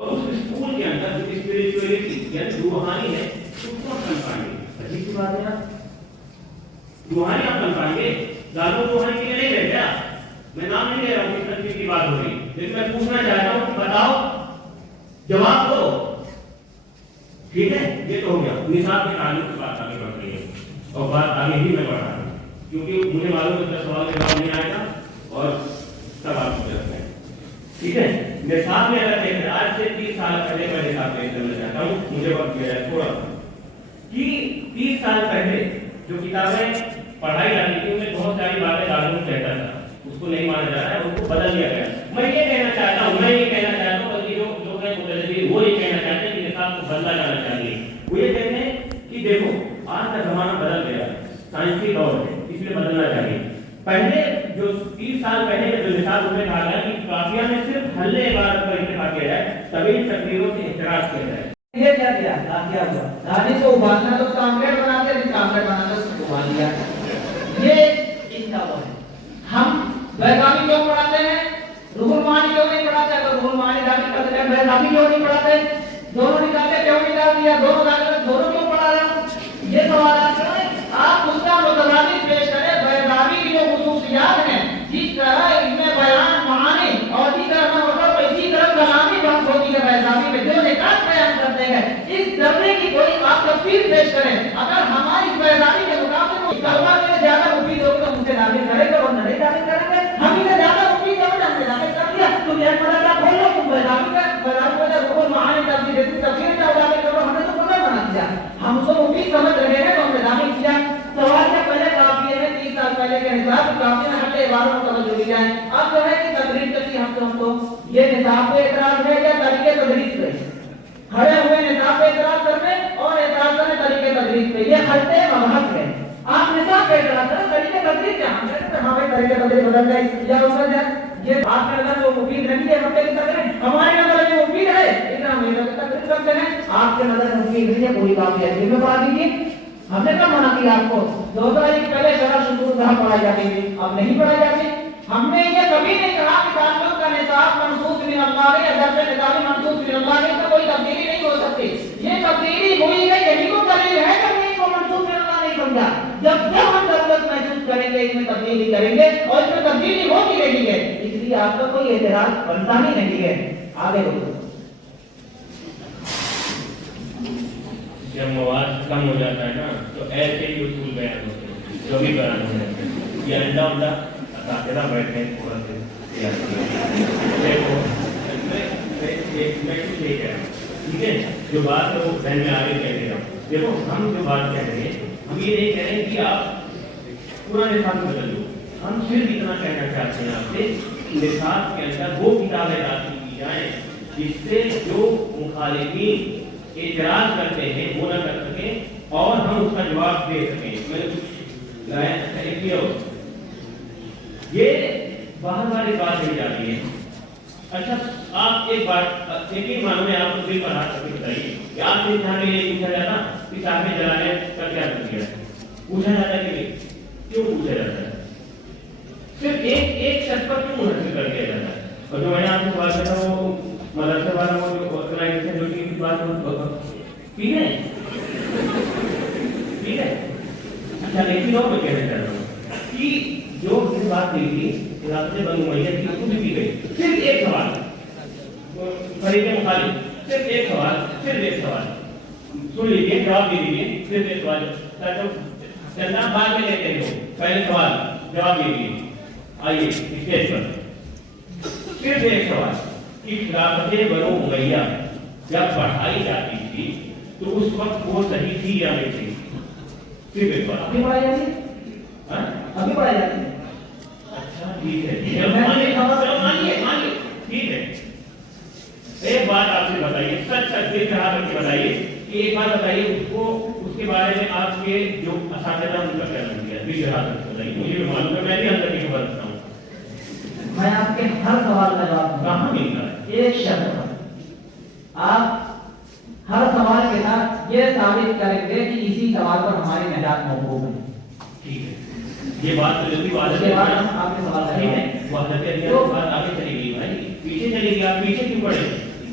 اور اس اسکول کے اندر جو اسپرچولیٹی یعنی روحانی ہے اس کو آپ بن پائیں گے. عجیب سی بات ہے آپ روحانی آپ بن پائیں گے. دارو روحانی کے لیے نہیں ہے کیا؟ میں نام نہیں لے رہا ہوں, کس طرح کی بات ہو رہی, لیکن میں پوچھنا چاہتا ہوں کہ بتاؤ, جواب دو. ٹھیک ہے, یہ تو ہو گیا نصاب کے تعلق سے بات آگے بڑھ رہی ہے اور بات آگے بھی میں بڑھ رہا ہوں کیونکہ مجھے معلوم ہے سوال کا جواب نہیں آئے گا اور تب آپ مجھے رکھتے ہیں. ٹھیک ہے, نصاب میں اگر دیکھ رہے آج سے 30 سال پہلے میں نصاب پیش کرنا چاہتا ہوں, مجھے وقت دیا جائے تھوڑا سا کہ 30 سال پہلے جو کتابیں پڑھائی جاتی تھی ان میں بہت ساری باتیں لازم کہتا تھا, اس کو نہیں مانا جا رہا ہے, اس کو بدل دیا گیا. میں یہ کہنا چاہتا ہوں بلکہ جو لوگ ہیں وہ یہ کہنا چاہتے ہیں کہ نصاب کو بدلا جانا چاہیے. وہ یہ کہتے ہیں کہ دیکھو آج کا زمانہ بدل گیا, سائنسی دور ہے, اس لیے بدلنا چاہیے. پہلے جو 30 سال پہلے جو نصاب میں کہا گیا کہ قافیہ میں صرف حل عبارت پر اتفاق کیا جائے, طویل تقریروں سے اعتراض کیا جائے. یہ کیا کیا قافیہ ہوا دانی کو ابالنا تو کاملیٹ بناتے ہیں, کاملیٹ بنانا تو ابال دیا. یہ ان کا وہ ہے. ہم بیگامی کیوں پڑھاتے ہیں, روح المعانی کیوں نہیں پڑھاتے, اگر روح المعانی داخل کرتے ہیں بیگامی کیوں نہیں پڑھاتے, دونوں نکالتے کیوں نکال دیا, دونوں داخل دونوں کیوں پڑھا رہا ہوں, یہ سوالات کیوں ہیں. آپ اس کا متضاد پیش کریں. بیگامی کی جو خصوصیات ہیں, جس طرح ان میں بیان معانی اور جس طرح مطلب اسی طرح کلامی بات ہوتی ہے بیگامی میں جو نکات بیان کرتے ہیں, اس درجے کی کوئی آپ تفسیر پیش کریں. اگر ہماری بیگامی کے مقابلے میں طلبہ کے زیادہ مفید ہوگا تو ان سے داخل کریں گے اور نہیں داخل کریں گے. ہم سے زیادہ مفید ہوگا ہم نے داخل کر دیا تو یہ مدرسہ کھول لو, تم بیگامی کا روح المعانی تفسیر کا داخل کرو, ہم نے تو پتہ بنا دیا. ہم اس کو مفید سمجھ رہے ہیں تو ہم نے داخل کیا. سوال کیا پہلے کافی ہے 30 سال پہلے کے نصاب کافی میں ہٹے عبارت کو توجہ دی جائے. اب جو ہے کہ تدریس کی ہم کو یہ نصاب پہ اعتراض ہے یا طریقے تدریس پہ کھڑے ہوئے نصاب پہ اعتراض کرنے اور اعتراض کرنے طریقے تدریس پہ, یہ خطے مبحث ہے. آپ نصاب پہ اعتراض کریں طریقے تدریس کیا, ہم کہتے ہیں ہمارے طریقے تدریس بدل گئے یا بدل جائے. یہ آپ کے نظر جو مفید نہیں ہے ہم کہتے ہیں ہمارے نظر جو مفید ہے اس ہم یہ تدریس کرتے ہیں. آپ کے نظر مفید نہیں ہے کوئی بات نہیں, میں پڑھا دیجیے. ہم نے کب منع کیا آپ کو, 2001 پہلے شرح شذوذ کہاں پڑھائی جاتی تھی, اب نہیں پڑھائی جاتی. ہم نے یہ کبھی نہیں کہا کہ تعلق کا نصاب منسوخ من اللہ ہے یا درس نصابی منسوخ من اللہ ہے, اس میں کوئی تبدیلی نہیں ہو سکتی. یہ تبدیلی ہوئی ہے, یہی تو دلیل ہے کہ ہم کو منسوخ من اللہ نہیں سمجھا. جب ہم ضرورت محسوس کریں گے اس میں تبدیلی کریں گے اور اس میں تبدیلی ہوتی رہی ہے, اس لیے آپ کا کوئی اعتراض بنتا ہی نہیں ہے. آگے بڑھو. جب مواد کم ہو جاتا ہے نا تو ایسے ہی اصول بیان ہوتے ہیں جو بھی بیان ہو جاتے ہیں. یہ انڈا انڈا اساتذہ بیٹھے تھوڑا سے دیکھو میں کچھ نہیں کہہ رہا ہوں, ٹھیک ہے, جو بات ہے وہ ذہن میں آگے کہہ دے رہا ہوں. دیکھو ہم جو بات کہہ رہے ہیں ہم یہ نہیں کہہ رہے ہیں کہ آپ پورا نصاب بدل دو. ہم صرف اتنا کہنا چاہتے ہیں آپ سے نصاب کے اندر وہ کتابیں داخل کی جائیں جس سے جو مخالفین اعتراض کرتے ہیں وہ نہ کر سکیں اور ہم اس کا جواب دے سکیں. میں نے کچھ لایا یہ باہر والی بات نہیں جاتی ہے. اچھا آپ ایک بات یقین مانو میں آپ کو دل پر ہاتھ رکھ کے بتائیے کہ آپ سے یہاں میں یہ پوچھا جاتا کہ صاحب جلانے کا کیا کیا پوچھا جاتا ہے کہ کیوں پوچھا جاتا ہے, صرف ایک شخص پر کیوں منحصر کر دیا جاتا ہے. اور جو میں نے آپ کو بات کیا تھا وہ مدرسے والا وہ جو آرگنائزیشن جو کی بات ٹھیک ہے ٹھیک ہے. اچھا لیکن اور میں کہنا چاہتا ہوں کہ جو اس بات نہیں تھی خلافت بنو امیہ کی خود کی گئی. صرف ایک سوال فریق مخالف, صرف ایک سوال سن لیجیے, جواب دے دیجیے. صرف ایک سوال چلنا بعد میں لیتے ہیں, پہلے سوال جواب دے دیجیے. آئیے اسٹیج پر. صرف ایک سوال کہ خلافت بنو امیہ جب پڑھائی جاتی تھی تو اس وقت وہ صحیح تھی یا نہیں تھی. صرف ایک بات ابھی پڑھائی جاتی ہے, ابھی پڑھائی جاتی ہے. اچھا ٹھیک ہے ٹھیک ہے. ایک بات آپ سے بتائیے, سچ دل سے ہاتھ رکھ کے بتائیے کہ ایک بات بتائیے اس کو, اس کے بارے میں آپ کے جو اساتذہ ان کا کیا نظریہ ہے. دل سے ہاتھ رکھ کے بتائیے, مجھے بھی معلوم ہے, میں بھی اندر کی خبر رکھتا ہوں. میں آپ کے ہر سوال کا جواب کہاں ملتا ہے ایک شرط پر. آپ ہر سوال کے ساتھ یہ ثابت کریں گے کہ اسی سوال پر ہماری نجات موقوف ہے. ٹھیک ہے, یہ بات تو جلدی اس کے بعد ہم آپ کے سوال ٹھیک ہے. وہ حضرت علی کی بات آگے چلی گئی بھائی, پیچھے چلی گئی. آپ پیچھے کیوں پڑے,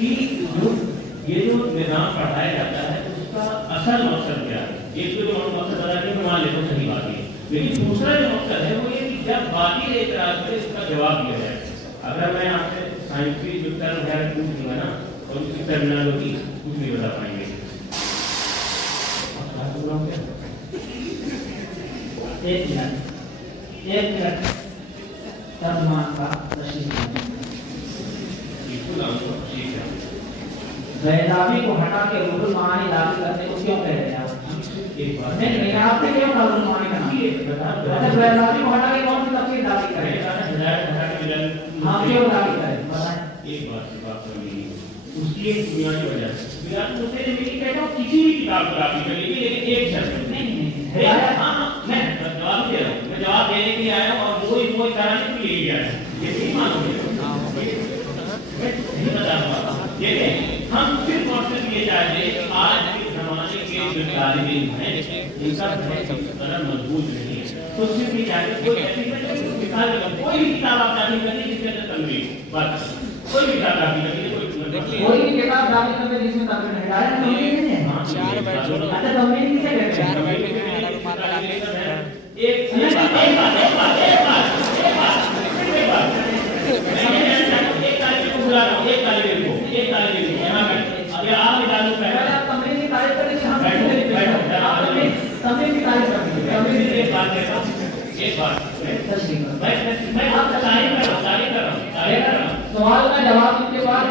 کہ یہ جو نظام پڑھایا جاتا ہے اس کا اصل مقصد کیا ہے. ایک تو جو مقصد بتا کہ مان لے تو صحیح بات ہے, لیکن دوسرا جو مقصد ہے وہ یہ کہ جب باقی اعتراض کرے اس کا جواب دیا جائے. اگر میں آپ سے سائنس کی جو ٹرم ہے پوچھ دوں گا نا اور اس کی ٹرمینالوجی کچھ نہیں بتا پائیں گے. ایک منٹ ترجمان کا تشریح. بیضابی کو ہٹا کے روح المعانی داخل کرنے کو کیوں کہہ رہے ہیں آپ؟ نہیں آپ نے کیوں روح المعانی کا نام؟ بیضابی کو ہٹا کے کون سی تفسیر داخل کریں؟ ہاں کیوں داخل کریں بتائیں. ایک بات کر لیجیے, اس کی ایک بنیادی وجہ ہے. میں کہتا ہوں کسی بھی کتاب کو داخل کر لیجیے, لیکن ایک شرط نہیں. ہاں میں جواب دے رہا ہوں, میں جواب دینے کے لیے آیا ہوں اور وہی کرانے کے لیے آیا ہوں. یہ نہیں مانو گے میں نہیں بتا رہا. دیکھیں ہم صرف اور صرف یہ چاہتے ہیں کہ آج کے زمانے کے جو طالب علم ہیں ان کا قدر مضبوط نہیں ہے, تو صرف یہ چاہتے ہیں کوئی ایسی کوئی بھی کتاب آپ داخل کریں جس کے اندر تنویر بس کوئی بھی کتاب داخل کریں, کوئی بھی کتاب داخل کریں جس میں تنویر ہے. ڈائریکٹ تنویر نہیں ہے. اچھا تنویر کسے کہتے ہیں؟ ایک سوال کا جواب کے بعد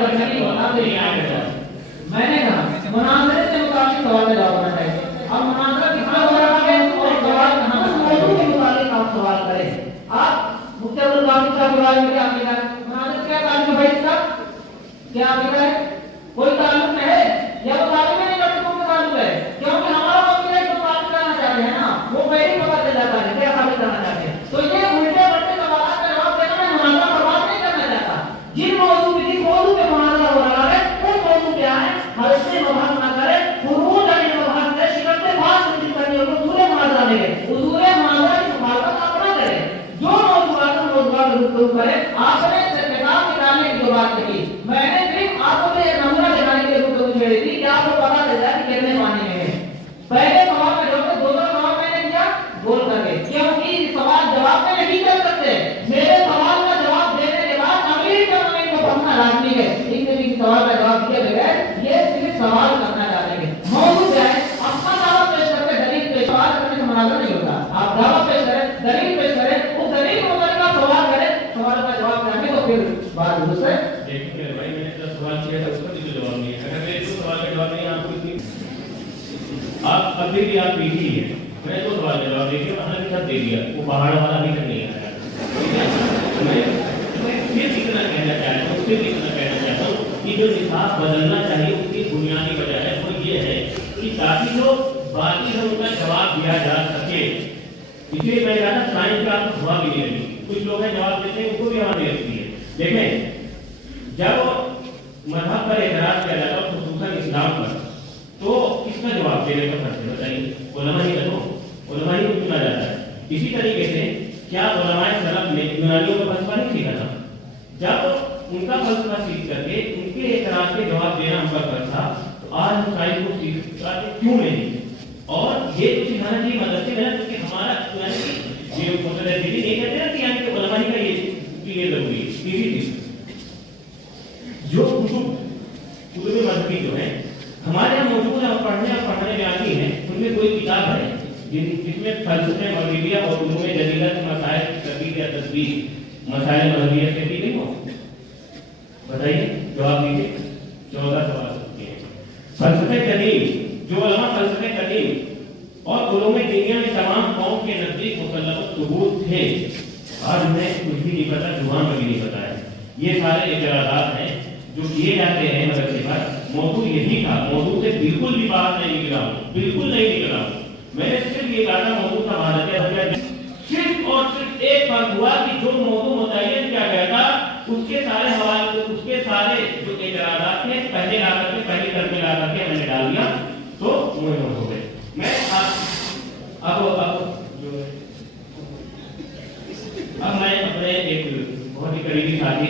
میں نے کہا مناظرے سے متعلق سوال کا جواب ہونا چاہیے. اب مناظرہ کس کا ہو رہا ہے اور سوال کہاں موضوع کے متعلق آپ سوال کریں. آپ مختلف الباقی کا سوال کریں. آپ کیا مناظر کیا تعلق ہے بھائی اس کا کیا آپ ہے کوئی تعلق ہے یا وہ تعلق نہیں کرتے کون سا تعلق ہے؟ کیونکہ ہمارا مقصد ہے جو ثابت کرنا چاہتے ہیں نا وہ پہلے ہی پتہ چل جاتا ہے کیا ثابت کرنا چاہتے ہیں. تو یہ الٹے بلٹے سوالات کا جواب دینا میں مناظرہ برباد نہیں کرنا چاہتا. جن موضوع پہ جس موضوع پہ مناظرہ ہو رہا ہے وہ موضوع کیا ہے حد سے مباحث نہ کرے. خروج عن المباحث سے شکست بات نہیں کرنی ہوگی. اصول مناظرہ لے لے, اصول مناظرہ کی مخالفت آپ نہ کریں. جو موضوعات گفتگو کرے آپ نے کتاب نکالنے کی جو بات کہی میں نے صرف آپ کو ایک نمونہ دکھانے کے لیے گفتگو چھیڑی تھی کہ آپ کو پتا چل جائے کہ کتنے پانی میں ہے. پہلے سوال کا جواب دوسرا سوال میں نے کیا بول کر کے کیونکہ سوال جواب میں نہیں کر سکتے. میرے سوال کا جواب دینے کے بعد اگلی ٹرم کو پڑھنا لازمی ہے. ان کے بھی سوال کا جواب دیا بغیر یہ صرف سوال کرنا چاہتے ہیں. موضوع کیا ہے اپنا دعویٰ پیش کر کے دلیل پیش سوال کرنے سے مناظرہ نہیں ہوتا. آپ دعویٰ پیش کریں دلیل پیش کریں اس دلیل کے مطابق آپ سوال کریں سوال کا جواب دیں تو پھر بات درست ہے. دیکھیں بھائی میں نے سوال کیا تھا اس کا بھی جواب نہیں ہے. اگر میرے دو سوال کا جواب نہیں آپ کو آپ ابھی بھی آپ پیچھے ہی ہیں. میں تو سوال کا جواب دیکھیے وہاں بھی سب دے دیا وہ پہاڑ والا بھی تک نہیں آیا. میں پھر اتنا کہنا چاہتا ہوں کہ جو نصاب بدلنا چاہیے اس کی بنیادی وجہ ہے وہ یہ ہے کہ تاکہ جو باقی ہے ان کا جواب دیا جا سکے. اس لیے میں کہا تھا سائنس کا آپ کو ہوا بھی نہیں لگی. کچھ لوگ ہیں جواب دیتے ہیں ان کو بھی ہوا نہیں لگتی ہے. دیکھیں جب مذہب پر اعتراض کیا جاتا ہے خصوصاً اسلام پر تو اس کا جواب دینے کا فرض ہے. بتائیے علماء ہی تو علماء ہی کو چنا جاتا ہے. اسی طریقے سے کیا علماء سلف نے یونانیوں کا فلسفہ نہیں سیکھا تھا؟ جب ان کا فلسفہ سیکھ کر کے ان کے اعتراض کے جواب دینا ان کا فرض تھا تو آج ہم سائنس کو سیکھا کیوں نہیں؟ اور یہ تو سکھانا چاہیے مدرسے میں کیونکہ ہمارا یہ متدین نہیں کہتے نا کہ یعنی کہ علماء کا یہ ضروری ہے. اسی چیز جو کتب مذہبی جو ہیں ہمارے یہاں موجود ہیں اور پڑھنے میں آتی ہیں ان میں کوئی کتاب ہے جس میں فلسفہ مغربیہ اور علوم جدیدہ کے مسائل کی تدبیر یا تصویر مسائل مغربیہ سے بھی نہیں ہو. بتائیے جواب دیجیے. 14 سوال ہوتے ہیں. فلسفہ قدیم جو علماء فلسفہ قدیم اور علوم دنیا میں تمام قوم کے نزدیک مسلط ثبوت تھے آج ہمیں کچھ بھی نہیں پتا, زبان میں بھی نہیں پتا ہے. یہ سارے اعتراضات ہیں جو کیے جاتے ہیں مدرسے پر. موضوع یہی تھا, موضوع سے بالکل بھی باہر نہیں نکلا ہوں, بالکل نہیں نکلا ہوں. میں نے صرف یہ کہا تھا موضوع کا بھارت صرف اور صرف ایک فرق ہوا کہ جو موضوع متعین کیا گیا تھا اس کے سارے حوالے اس کے سارے جو اعتراضات تھے پہلے لا کر کے پہلی طرف میں لا کر کے میں نے ڈال دیا تو وہ ہو گئے. میں اب میں اپنے ایک بہت ہی قریبی ساتھی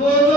200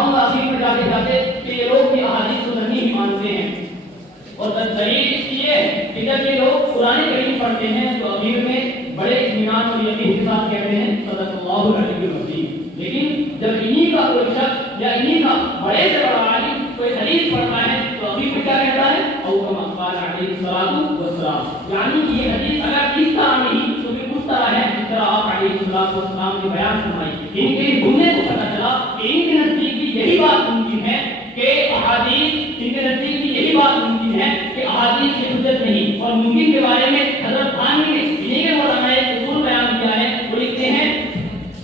دکھاؤں گا اخیر میں جاتے جاتے کہ یہ لوگ بھی احادیث کو نہیں ہی مانتے ہیں. اور دلیل یہ ہے کہ جب یہ لوگ قرآن کریم پڑھتے ہیں تو اخیر میں بڑے اطمینان اور یقین کے ساتھ کہتے ہیں صدق اللہ العلی العظیم. لیکن جب انہی کا کوئی شخص یا انہی کا بڑے سے بڑا عالم کوئی حدیث پڑھتا ہے تو اخیر میں کیا کہتا ہے او کما قال علیہ الصلوۃ والسلام. یعنی یہ حدیث اگر اس طرح نہیں تو پھر اس طرح ہے جس طرح آپ علیہ الصلوۃ والسلام نے بیان فرمائی. ان کے گمنے کو پتہ چلا کہ ان کے نزدیک بھی یہی بات ممکن ہے کہ احادیث ان کے نزدیک بھی یہی بات ممکن ہے کہ احادیث کی حجت نہیں. اور ممکن کے بارے میں حضرت تھانوی نے انہیں کے مولانا اصول بیان کیا ہے. وہ لکھتے ہیں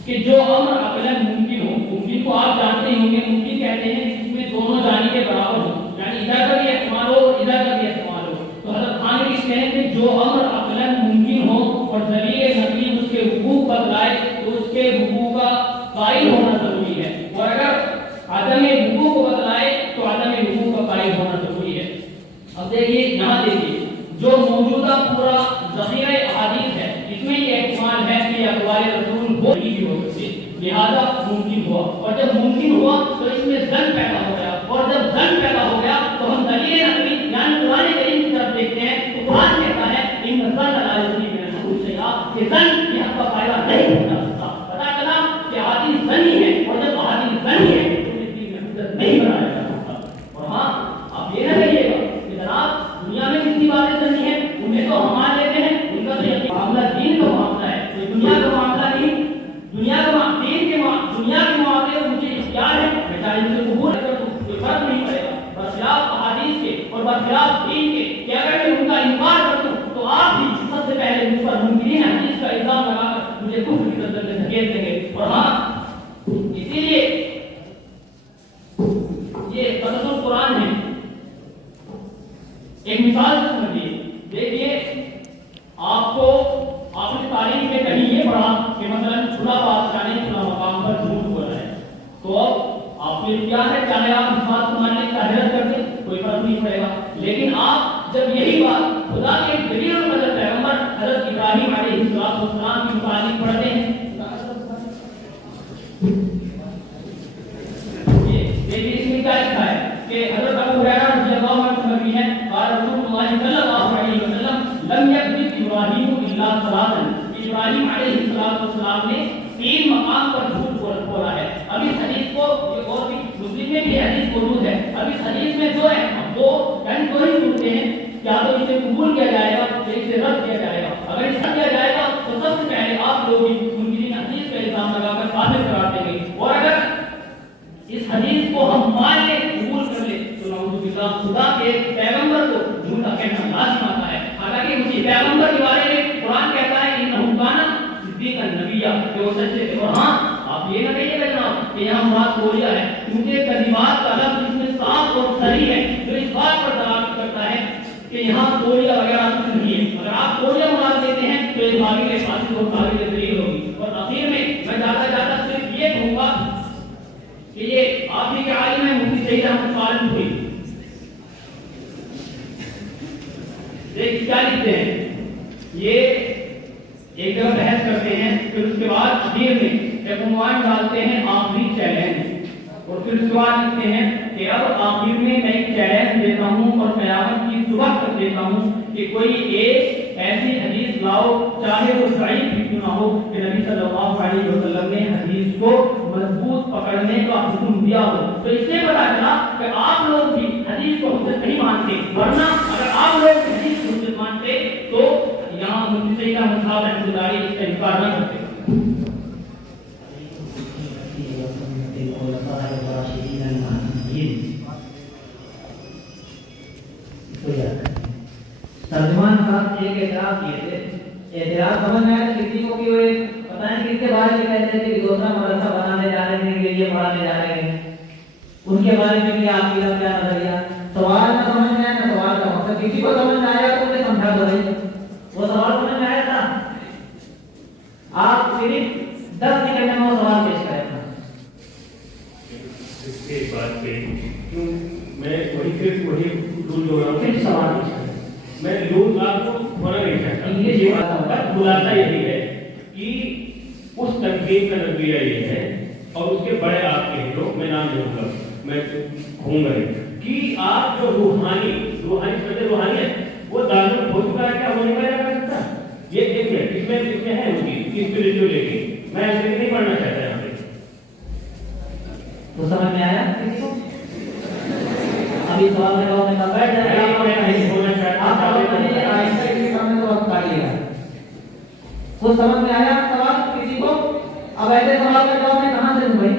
کہ جو امر عقلاً ممکن ہو, ممکن کو آپ جانتے ہی ہوں گے, ممکن کہتے ہیں جس میں دونوں جانبیں برابر ہوں, یعنی ادھر کا بھی احتمال ہو اور ادھر کا بھی احتمال ہو. تو حضرت تھانوی کہتے ہیں کہ جو امر عقلاً ممکن ہو اور دلیل نقلی اس کے حقوق بتلائے تو اس کے حقوق کا قائل ہونا ضروری ہے, اور اگر عدم حقوق کو بتلائے تو عدم حقوق کا قائل ہونا ضروری ہے. اب دیکھیے یہاں دیکھیے جو موجودہ پورا ذخیرہ احادیث ہے اس میں یہ احتمال ہے کہ اقوال رسول ہو بھی ہو سکتے, لہذا ممکن ہوا. اور جب ممکن ہوا تو اس میں ظن پیدا ہو گیا, اور جب ظن پیدا ہو گیا تو ہم دلیل نقلی یعنی قرآن کریم کی طرف دیکھتے ہیں تو قرآن کہتا ہے ان ظن لا یغنی من الحق شیئا, کہ ظن یہ حق کا فائدہ نہیں ہوتا. پتہ چلا کہ احادیث ظنی ہے, اور جب احادیث ظنی ہے تو اس کی حجت نہیں بنایا جا سکتا. اور ہاں آپ یہ نہ کہیے گا کہ جناب دنیا میں کتنی باتیں چلنی ہیں انہیں تو ہم مان لیتے ہیں, ان کا تو یہ معاملہ دین کا معاملہ ہے, یہ دنیا کا معاملہ نہیں. دنیا کا دین کے دنیا کے معاملے میں مجھے اختیار ہے, میں چاہے ان سے قبول کر دوں کوئی فرق نہیں پڑے گا, برخلاف احادیث کے اور برخلاف دین کے کہ اگر میں ان کا انکار کر دوں تو آپ بھی سب سے پہلے مجھ پر ممکن حدیث کا الزام لگا کر مجھے کفر کی طرف سے دھکیل دیں گے. اور ہاں اسی لیے یہ تسلسل قرآن ہے. ایک مثال سے سمجھیے, دیکھیے آپ نے تاریخ میں کہیں یہ پڑھا کہ مثلا خدا بادشاہ نے فلاں مقام پر جھوٹ بولا ہے, تو اب آپ نے کیا ہے, چاہے آپ اس بات کو ماننے کی حیرت کر دیں کوئی فرق نہیں پڑے گا. لیکن آپ جب یہی بات خدا کے دلیل اور مدد پیغمبر حضرت ابراہیم علیہ السلام کی متعلق پڑھتے ہیں, دیکھیے اس میں کیا لکھا ہے کہ حضرت ابو ہریرہ رضی اللہ عنہ سے مروی ہے قال رسول اللہ صلی اللہ علیہ وسلم لم یکذب ابراہیم الا ثلاثا, ابراہیم علیہ السلام نے 3 مقام پر جھوٹ بولا ہے. اب اس حدیث کو یہ اور بھی مسلم میں بھی حدیث موجود ہے. اب اس حدیث میں جو ہے دو یعنی دو ہی صورتیں ہیں, کیا تو اسے قبول کیا جائے گا یا اسے رد کیا جائے گا. اگر اسے کیا جائے گا تو سب سے پہلے آپ لوگ منکرین حدیث کا الزام لگا کر کافر قرار دیں گے, اور اگر اس حدیث کو ہم مان لیں قبول کر لیں تو نعوذ باللہ خدا کے پیغمبر کو جھوٹا کہنا لازم آتا ہے. حالانکہ اسی پیغمبر کے بارے میں قرآن کہتا ہے انہ کان صدیقا نبیہ, کہ وہ سچے تھے. اور ہاں آپ یہ نہ کہیے گا جناب کہ یہاں بات بولیا ہے, کیونکہ کلمات کا لفظ اس میں صاف اور صریح ہے جو اس بات پر دلالت کرتا ہے کہ یہاں بولیا وغیرہ کچھ نہیں ہے. اگر آپ بولیا مراد دیتے ہیں تو یہ قابل فاسد اور قابل دلیل ہوگی. اور آخر میں جاتا جاتا صرف یہ کہوں گا کہ یہ آپ ہی کے عالم ہے مفتی سعید احمد فاروق ہوئی, دیکھ کیا لکھتے ہیں, یہ ایک جگہ بحث کرتے ہیں, پھر اس کے بعد اخیر میں ایک عنوان ڈالتے ہیں آخری چیلنج, اور پھر اس کے بعد لکھتے ہیں کہ اب آخر میں میں ایک چیلنج دیتا ہوں اور قیامت کی صبح تک دیتا ہوں کہ کوئی ایک ایسی حدیث لاؤ چاہے وہ ضعیف بھی کیوں نہ ہو کہ نبی صلی اللہ علیہ وسلم نے حدیث کو مضبوط پکڑنے کا حکم دیا ہو. تو اس سے پتا چلا کہ آپ لوگ بھی حدیث کو حجت نہیں مانتے, ورنہ اگر آپ لوگ حدیث کو حجت مانتے تو یہاں مفتی سعید احمد صاحب رحمۃ اللہ علیہ اس کا انکار نہ کرتے. ترجمان صاحب ایک اعتراض کیے تھے, اعتراض سمجھ میں آیا کسی کو کہ وہ پتہ نہیں کس کے بارے میں کہتے ہیں کہ دوسرا مدرسہ بنانے جا رہے ہیں کہ یہ پڑھانے جا رہے ہیں, ان کے بارے میں کیا عقیدہ کیا نظریہ. سوال نہ سمجھ میں آیا نہ سوال کا مقصد, کسی کو سمجھ میں آیا تو انہیں سمجھا دو بھائی, وہ سوال سمجھ میں آیا تھا, آپ صرف 10 سیکنڈ میں وہ سوال پیش کریں تھا. اس کے بعد پہ کیوں میں وہی رول جو رہا پھر سوال پیش کریں. میں لوگ آپ کو ہونا نہیں چاہتا, یہ خلاصہ یہی ہے کہ اس تنقید کا نظریہ یہ ہے اور اس کے بڑے آپ کے جو میں نام لوں گا، میں ہوں گا کہ آپ جو روحانی ہے وہ دارالعلوم ہو چکا ہے کیا ہونے کا کر سکتا؟ یہ دیکھیے اس میں ہے ہوگی اسپرچوئل لیکن میں ایسے نہیں پڑھنا چاہتا یہاں پہ. تو سمجھ میں آیا کسی کو؟ ابھی سوال میں کہوں میں بیٹھ جائے آپ آہستہ کے سامنے تو وقت کاٹیے گا. وہ سمجھ میں آیا سوال کسی کو؟ اب ایسے سوال کا جواب میں کہاں سے دوں بھائی؟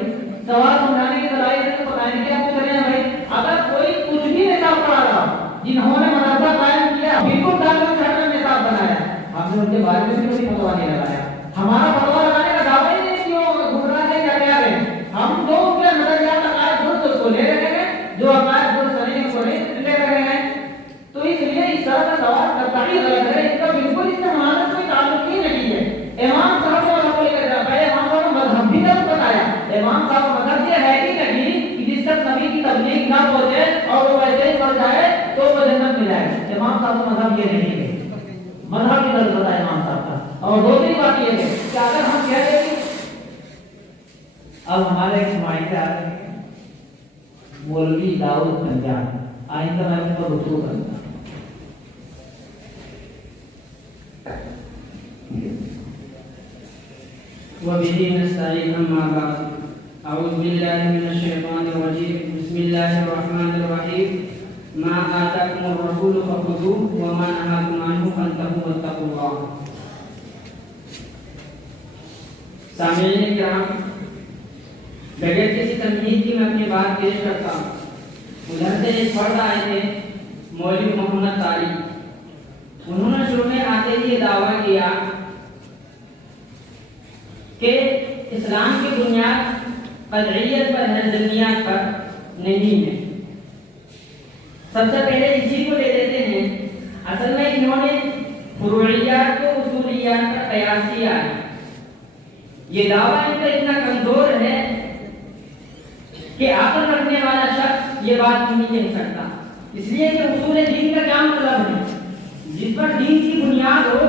سوال سمجھانے کی صلاحیت ہے تو بتائیں کہ آپ پوچھ رہے ہیں بھائی اگر کوئی کچھ بھی نصاب پڑھا رہا جنہوں نے مدرسہ قائم کیا بالکل دارالعلوم چارٹر میں نصاب بنایا ہم نے ان کے بارے میں بھی کوئی فتوا نہیں لگایا. ہمارا فتوا لگانے کا دعویٰ ہی نہیں کہ گمراہ ہے یا تیار ہے. ہم جو ان کے نظریات عقائد درست اس کو لے رہے ہیں جو عقائد درست نہیں اس کو نہیں لے رہے ہیں. تو اس لیے اس طرح کا سوال کرتا ہی غلط ہے. اس کا بالکل اس سے ہمارا کوئی تعلق ہی نہیں ہے. امام صاحب کو لے کر جاتا ہے امام صاحب نے مذہب بھی نہیں بتایا. امام صاحب مذہب یہ ہے ہی نہیں کہ جس تک نبی کی تبلیغ نہ پہنچے اور وہ ویسے ہی مر جائے تو وہ جنت میں جائے. امام صاحب کا مذہب یہ نہیں ہے. مذہب بھی غلط بتایا امام صاحب کا. اور دوسری بات یہ ہے کہ اگر ہم کہہ دیں اب ہمارے ایک نمائندے آ رہے ہیں مولوی داؤد پنجاب آئندہ میں ان پر رجوع کروں گا. وبه نستعين أما بعد أعوذ بالله من الشيطان الرجيم بسم الله الرحمن الرحيم ما آتاكم الرسول فخذوه وما نهاكم عنه فانتهوا واتقوا الله. سامعین کرام بغیر کسی تمہید کی میں اپنی بات پیش کرتا ہوں. ادھر سے ایک فرد آئے تھے مولوی محمد طارق. انہوں نے شروع میں آتے ہی یہ دعویٰ کیا کہ اسلام کی بنیاد قطعیت پر ہے ذنیات پر نہیں ہے. سب سے پہلے اسی کو لے لیتے ہیں. اصل میں انہوں نے فروعیات کو اصولیات پر قیاس کیا ہے. یہ دعویٰ ان کا اتنا کمزور ہے کہ عقل رکھنے والا شخص یہ بات نہیں کہہ سکتا. اس لیے کہ اصول دین کا کیا مطلب ہے؟ جس پر دین کی بنیاد ہو.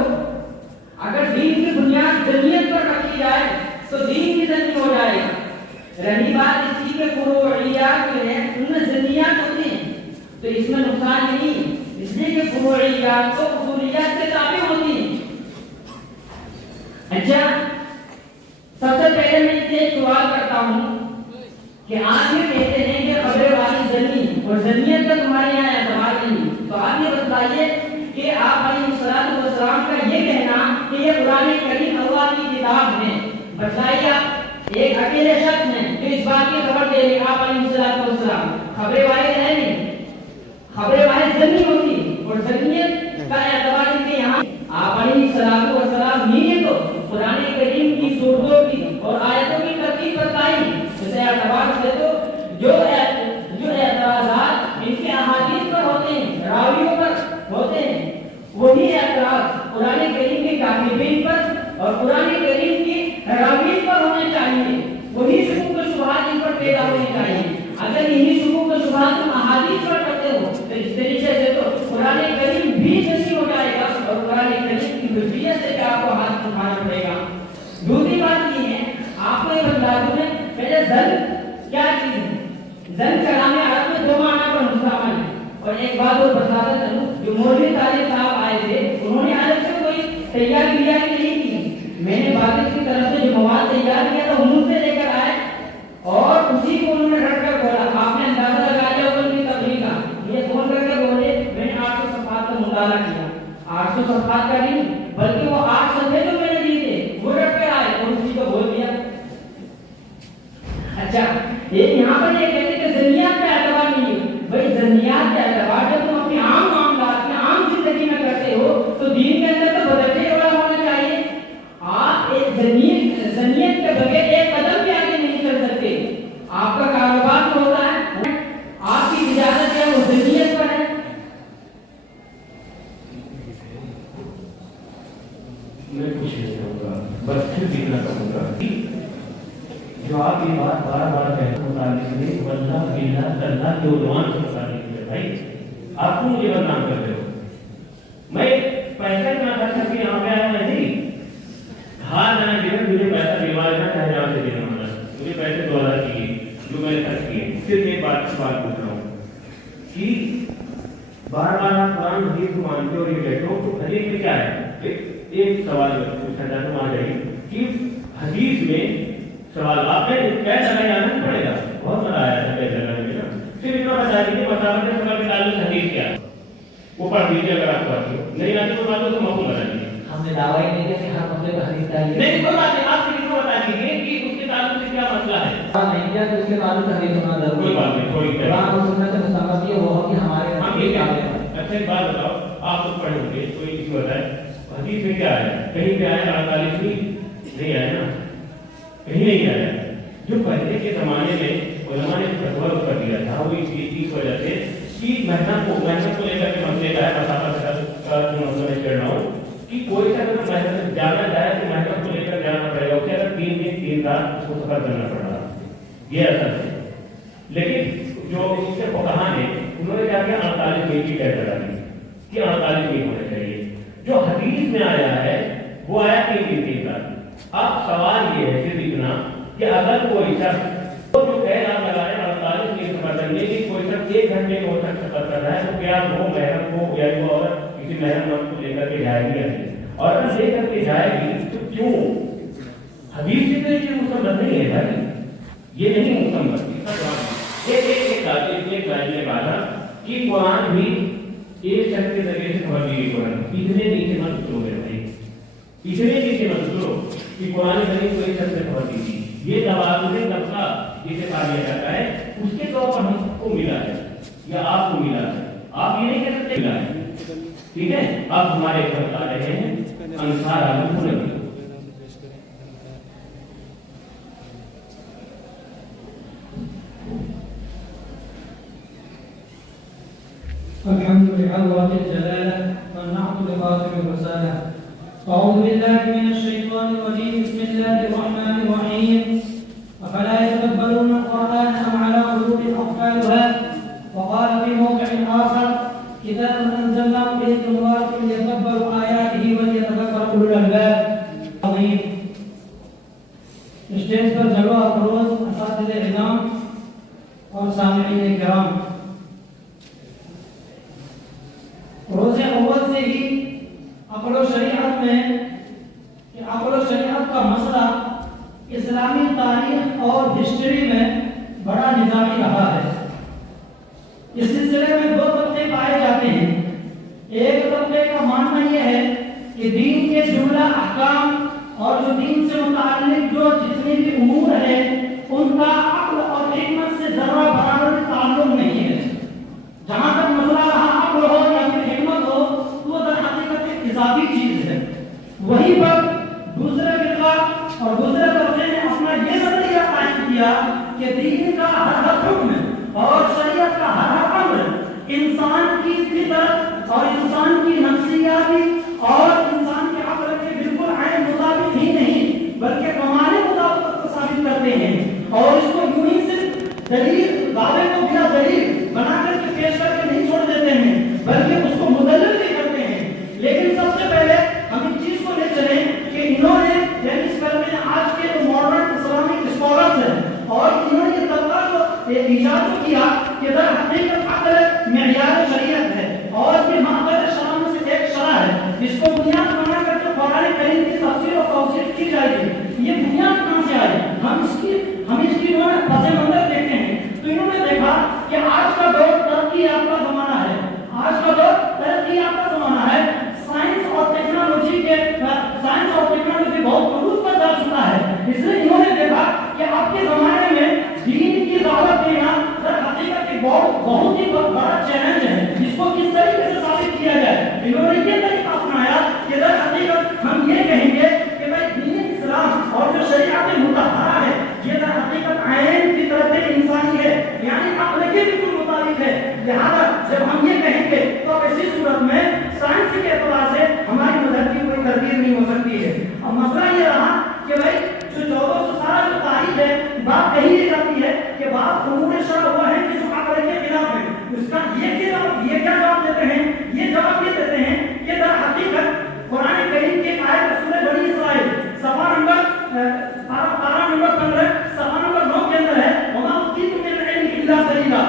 اگر دین کی بنیاد ذنیت پر رکھی جائے تو دین کی ذنی ہو جائے گا. رہی بات اس کی کہ فروعیات جو ہیں ان میں ذنیات ہوتے ہیں تو اس میں نقصان نہیں. اس لیے کہ فروعیات تو اصولیات کے تابع ہوتی ہیں. اچھا سب سے پہلے میں اس سے ایک سوال کرتا ہوں کہ آپ یہ کہتے ہیں کہ قبر والی ذنی اور ذنیت کا تمہارے یہاں اعتبار نہیں, تو آپ یہ بتائیے کہ آپ علیہ السلام کا یہ کہنا کہ یہ قرآن کریم اللہ کی کتاب ہے, بتائیے آپ ایک اکیلے شخص ہیں جو اس بات کی خبر دے رہے آپ علیہ السلام خبر واحد ہے نہیں, خبر واحد ذنی ہوتی اور ذنیت کا اعتبار ان کے یہاں آپ علیہ السلام نہیں تو قرآن کریم کی صورتوں کی اور آیتوں کی ترتیب بتائی. اس اعتبار سے تو جو اعتراضات ان کے احادیث پر ہوتے ہیں راویوں پر ہوتے ہیں وہی اعتراض قرآن کریم کے کاتبین پر اور قرآن کریم کی راویین پر ہونے چاہیے. وہی شکوک و شبہات ان پر پیدا ہونے چاہیے. اگر انہی شکوک و شبہات تم احادیث پر کرتے ہو تو اس طریقے سے تو قرآن کریم بھی ذنی ہو جائے گا اور قرآن کریم کی حجیت سے آپ کو ہاتھ اٹھانا پڑے گا. دوسری بات یہ ہے آپ کو یہ بتا دوں میں پہلے زن کیا چیز ہے. زن کلام عرب میں دو معنی پر مشتمل ہے. اور ایک بات اور بتاتا چلوں جو مولوی طارق صاحب آئے تھے انہوں نے عرب سے کوئی تیار کیا نہیں کی. میں نے باقی کی طرف سے جو مواد تیار کیا تھا انہوں سے لے کر آئے اور اسی کو انہوں نے رٹ کر بولا. آپ نے اندازہ لگا لیا ان کی تبلیغ کا. یہ فون کر کے بولے میں نے 800 صفحات کا مطالعہ کیا. 800 صفحات کا نہیں بلکہ وہ 8 صفحے جو میں نے دیے تھے وہ رٹ کر آئے اور اسی کو بول دیا. اچھا یہاں پر یہ کہتے ہیں کہ ذنیات کا اعتبار نہیں ہے. بھائی ذنیات کا اعتبار جب تم اپنے عام معاملات میں عام زندگی میں کرتے ہو تو دین کے اندر تو بدلنے والا ہونا چاہیے. آپ ایک ذنیت کے بغیر ایک قدم بھی آگے نہیں چل سکتے. آپ کا کاروبار جو ہوتا ہے آپ کی تجارت ہے وہ ذنیت پر ہے. میں کچھ نہیں کہوں گا بس پھر ذکر کروں گا جو آپ یہ بات بار بار کہتے متعلق میں واللہ باللہ تاللہ کے عنوان سے متعلق ہے. بھائی آپ کو مجھے بدنام کرتے ہو. میں پیسہ اتنا خرچ کر کے یہاں پہ آیا نہیں. ہار جانا کہ مجھے پیسہ دلوا دینا چاہے جان سے دینا مجھے پیسے سوال پوچھ رہا ہوں کہ بار بار آپ قرآن حدیث کو مانتے ہو اور یہ کہتے ہو تو حدیث میں کیا ہے؟ ایک سوال پوچھنا چاہتا ہوں، آ جائیے کہ حدیث میں سوال آپ نے کیا جگہ جانا نہیں پڑے گا، بہت مزہ آیا تھا کیا جگہ میں نا، صرف اتنا بتا دیجیے مسافت کے سوال کے تعلق سے حدیث کیا ہے وہ پڑھ دیجیے اگر آپ کو آتی ہو، نہیں آتی تو بات ہو تو مفہوم بتا دیجیے۔ ہم نے دعویٰ ہی نہیں دیا کہ ہر مسئلے پر حدیث چاہیے، نہیں کوئی بات نہیں، آپ صرف اتنا بتا دیجیے کہ اس کے تعلق سے کیا مسئلہ ہے۔ نہیں کیا تو اس کے تعلق سے حدیث ہونا ضروری کوئی بات نہیں، تھوڑی قرآن اور سنت سے مستمد یہ وہ کہ ہمارے ہم یہ کیا ہیں؟ اچھا ایک بات بتاؤ، آپ لوگ پڑھے ہوں گے، کوئی کسی بتائے حدیث میں کیا ہے؟ کہیں پہ آیا 48 نہیں آیا نا، کہیں نہیں آیا۔ جو پہلے کے زمانے میں علماء نے فتویٰ کر دیا تھا وہ اس وجہ سے کہ محنت کو لے کر کے مسئلے کا ہے، مسافت کا جو مسئلہ میں کہہ رہا ہوں کہ کوئی سا اگر محنت جانا جائے تو محنت کو لے کر جانا پڑے گا، اسے اگر 3 دن 3 رات اس کو سفر کرنا پڑ رہا، یہ اصل ہے۔ لیکن جو اس کے فقہاء نے انہوں نے کیا کیا 48 دن کی قید لگا دی کہ 48 دن ہونے چاہیے۔ جو حدیث میں آیا ہے وہ آیا 3 دن 3 رات۔ اب سوال یہ ہے صرف اتنا کہ اگر کوئی شخص جو قید آپ لگا رہے ہیں 48 دن سفر کرنے کی، کوئی شخص 1 گھنٹے میں وہ شخص سفر کر رہا ہے تو کیا وہ محرم کو یا وہ عورت کسی محرم مرد کو لے کر کے جائے گی یا نہیں؟ اور اگر لے کر کے جائے گی تو کیوں؟ حدیث سے تو یہ مستمد نہیں ہے بھائی، یہ نہیں مستمد۔ اس کا جواب ایک لائن میں کہا کہ قرآن بھی ایک شخص کے ذریعے سے خبرداری قرآن اتنے نیچے مت اترو گئے بھائی، اتنے نیچے مت اترو کہ قرآن کریم کو ایک شخص سے خبر دی تھی۔ یہ توازن طبقہ جسے کہا جاتا ہے اس کے طور پر ہم کو ملا ہے یا آپ کو ملا ہے، آپ یہ نہیں کہہ سکتے ملا ہے، ٹھیک ہے۔ اب ہمارے گھر آ رہے ہیں انصار عالم نبی، الحمد لله الجلالة والنعت لخاتم الرسالة. أعوذ بالله من الشيطان الرجيم. بسم الله الرحمن الرحيم. أفلا يتدبرون القرآن أم على قلوب أقفالها؟ وقال في موضع آخر كتاب أنزلناه إليك مبارك ليدبروا آياته وليتذكر أولو الألباب. عظيم. اسٹیج پر جلوہ افروز اساتذہ اعظام اور سامعین کرام، روز اول سے ہی عقل و شریعت میں کہ عقل و شریعت کا مسئلہ اسلامی تاریخ اور ہسٹری میں بڑا نظامی رہا ہے۔ اس سلسلے میں 2 طبقے پائے جاتے ہیں۔ ایک طبقے کا ماننا یہ ہے کہ دین کے جملہ احکام اور جو دین سے متعلق جو جتنے بھی امور ہیں ان کا عقل اور حکمت سے ذرہ برابر تعلق نہیں ہے۔ جہاں تک مسئلہ رہا عقل ہو یا پھر حکمت ہو تو وہ در حقیقت ایک اضافی چیز ہے۔ وہیں پر دوسرے فرقہ اور دوسرے طبقے نے اپنا یہ نظریہ قائم کیا کہ دین کا ہر حکم اور شریعت کا ہر امر انسان کی فطرت اور انسان کی نفسیاتی اور انسان کے عقل کے بالکل عین مطابق ہی نہیں بلکہ کمال مطابقت کو ثابت کرتے ہیں، اور اس کو یوں ہی صرف دلیل دعوے کو بلا دلیل بنا کر کے پیش کر کے نہیں چھوڑ دیتے ہیں بلکہ اس کو مدلل بھی کرتے ہیں۔ لیکن سب سے پہلے ہم اس چیز کو لے چلیں کہ انہوں نے یعنی اس فرق میں آج کے جو ماڈرن اسلامک اسکالرز ہیں اور انہوں نے یہ طبقہ کو ایجاد کیا کہ در حقیقت عقل معیار شریعت ہے اور یہ معقد شرع میں سے ایک شرع ہے جس کو بنیاد بنا کر کے قرآن کریم کی تفسیر اور توضیح کی جائے گی۔ یہ بنیاد کہاں سے آئی؟ ہم اس کی انہوں نے پس منظر دیکھتے ہیں تو انہوں نے دیکھا کہ آج کا دور ترقی یافتہ زمانہ ہے، آج کا دور ترقی یافتہ زمانہ ہے، سائنس اور ٹیکنالوجی بہت عروج پر جا چکا ہے۔ اس لیے انہوں نے دیکھا کہ اب کے زمانے میں دین کی دعوت دینا در حقیقت ایک بہت ہی بڑا چیلنج ہے جس کو کس طریقے سے ثابت کیا جائے۔ انہوں نے یہ طریقہ اپنایا کہ در حقیقت ہم یہ کہیں گے کہ بھائی دین اسلام اور جو شریعت مطہرہ ہے یہ در حقیقت عین فطرت انسانی ہے، یعنی عقل کے بالکل مطابق ہے۔ لہذا جب ہم یہ کہیں گے تو ایسی صورت میں سائنس کے اعتبار سے ہماری مذہب کی کوئی تردید نہیں ہو سکتی ہے۔ اب مسئلہ یہ رہا کہ بھائی جو 1400 سال جو تاریخ ہے بات کہی یہ جاتی ہے کہ بعض امور شرع ہوا ہے کہ جو عقل کے خلاف ہے، اس کا یہ کیا جواب دیتے ہیں؟ یہ جواب یہ دیتے ہیں کہ در حقیقت قرآن کریم کی آیت سورہ بنی اسرائیل صفحہ نمبر 15 صفحہ نمبر 9 کے اندر ہے وَمَا أُوتِيتُم مِّنَ الْعِلْمِ إِلَّا قَلِيلًا،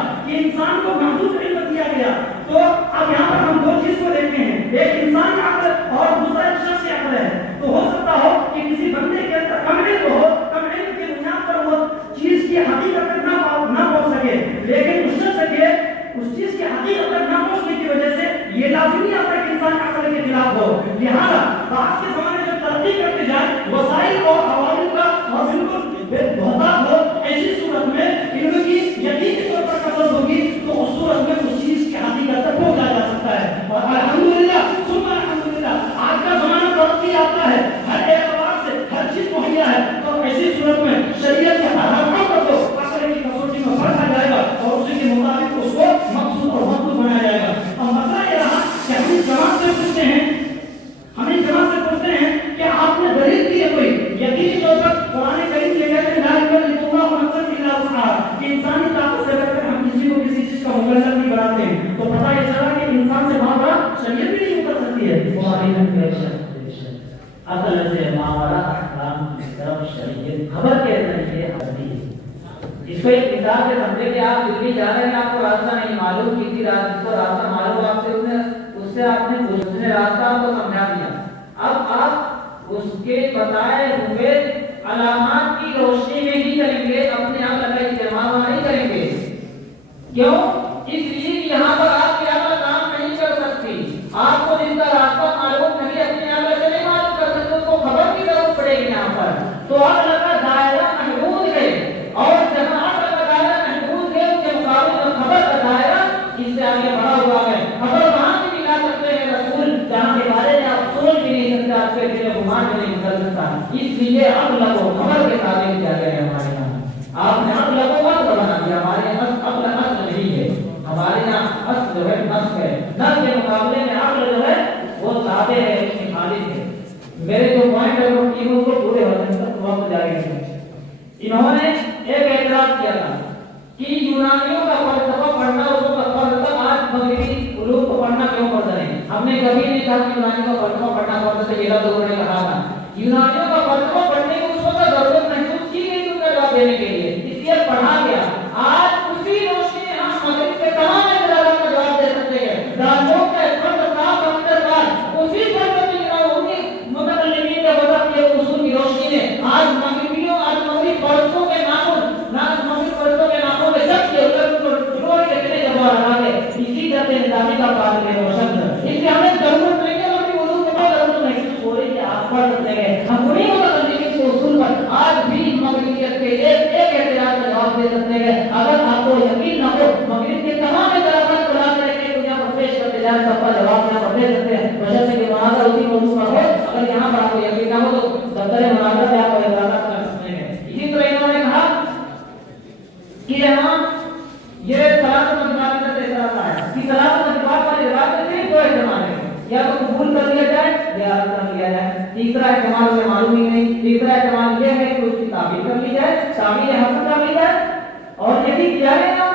حقیقت تک نہ پہنچنے کی وجہ سے یہ لازمی نہیں ہوتا کہ انسان عقل کے خلاف ہو. لہٰذا آج کے زمانے میں ترقی کرتے جائیں وسائل اور عوامل کا اور بالکل بہتات ہو، ایسی صورت میں علم کی یقینی طور پر قدر ہوگی تو اس صورت میں اس چیز کی حقیقت تک پہنچا جا سکتا ہے. اور الحمدللہ ثم الحمدللہ آج کا زمانہ ترقی یافتہ ہے، ہر اعتبار سے ہر چیز مہیا ہے. تو ایسی صورت میں شریعت کے ہر حکم کو عقل کی کسوٹی میں پرکھا جائے گا اور اسی کے مطابق اس کو مقصود اور مطلوب بنایا جائے گا. اور مسئلہ یہ رہا کہ ہم اس جماعت سے پوچھتے ہیں کہ آپ نے دلیل دی ہے کوئی یقینی طور پر قرآن کریم یہ کہتے ہیں لا یکلف اللہ نفسا الا وسعها کہ انسانی طاقت سے بڑھ کر ہم کسی کو کسی چیز کا مکلف نہیں بناتے ہیں. تو پتہ یہ چلا کہ انسان سے بڑا شریعت بھی نہیں اتر سکتی ہے. اصل سے ماورا احکام کی طرف شریعت خبر کے ذریعے آتی ہے. اس کو ایک مثال سے سمجھے کہ آپ دلی جا رہے ہیں، آپ کو راستہ نہیں معلوم، کسی جس کو راستہ معلوم آپ سے اس سے آپ نے راستہ آپ کو سمجھا دیا. اب آپ اس کے بتائے ہوئے علامات کی روشنی میں ہی چلیں گے، اپنے عقل کا استعمال نہیں کریں گے. کیوں؟ اس لیے کہ یہاں پر آپ کی عقل کام نہیں کر سکتی. آپ کو جس کا راستہ معلوم نہیں اپنے عقل سے نہیں معلوم کر سکتے، اس کو خبر کی ضرورت پڑے گی یہاں پر. تو عقل کا دائرہ محدود ہے، اور جہاں عقل کا دائرہ محدود ہے اس کے مقابلے میں خبر کا دائرہ اس سے آگے بڑھا ہوا ہے. خبر وہاں سے ملا سکتے ہیں رسول جہاں کے بارے میں آپ سوچ بھی نہیں سکتے، آپ کے دل گمان بھی نہیں کر سکتا. اس لیے عقل کو خبر کے تابع کیا گیا ہے ہمارے یہاں. آپ نے عقل کو مت بنا دیا، ہمارے یہاں عقل اصل نہیں ہے، ہمارے یہاں اصل جو ہے نص ہے. نص کے مقابلے میں عقل جو ہے وہ تابع ہے، اس کی خالص ہے. میرے جو پوائنٹ ہے وہ تینوں کو پورے ہونے تک وقت جاری رکھیں. انہوں نے ایک اعتراض کیا تھا کہ یونانیوں کا فلسفہ پڑھنا اس کا فرض تھا، آج مغربی علوم کو پڑھنا کیوں فرض ہے؟ ہم نے کبھی نہیں کہا کہ یونانیوں کا فلسفہ پڑھنا فرض ہے. یہ لفظ انہوں نے کہا تھا. یونانیوں کا فلسفہ پڑھنے کی اس وقت ضرورت محسوس کی گئی ان کا جواب دینے کے لیے، اس لیے پڑھا گیا. آج اسی روشنی میں ہم مغرب کے تمام اعتراضات کا جواب دے سکتے ہیں. دانشوروں کے فرض صاف سمجھنے بعد اسی فرض کی متکلمین کے وضع کیے اصول کی روشنی میں آج مغربیوں مغربی فرضوں کے ناموں میں سب کے اتر ضرور دیکھنے کا بارہ ہے. اسی طرح نظامی کا بات ہے روشن. اس لیے ہمیں ضرورت نہیں ہے کہ اردو کو ضرورت محسوس ہو رہی ہے آپ پڑھ سکتے ہیں. ہم انہیں متکلمین کے اصول پر آج بھی مغربیت کے ایک اعتراض کا جواب دے سکتے ہیں. اگر آپ کو یقین نہ ہو مغرب کے تمام اعتراضات کو لا کر کے یہاں پر پیش کرتے جائیں سب کا جواب یہاں پر دے سکتے ہیں. بشرطے کہ مناظرہ اسی موضوع پر ہو. اگر یہاں پر آپ کو یقین نہ ہو تو دفتر مناظرہ میں آپ کو اعتراضات کر سکتے ہیں. اسی طرح انہوں نے کہا کہ یہاں یہ ثلاث مذاہب سے اعتراض آیا کہ ثلاث مذاہب والی روایت میں صرف دو احتمال ہیں، یا تو قبول کر لیا جائے یا رد کر لیا جائے. تیسرا احتمال ہمیں معلوم ہی نہیں. تیسرا احتمال یہ ہے کہ اس کی تعبیر کر لی جائے، تعبیر حسن کر لی جائے. اور یہی کیا ہے نا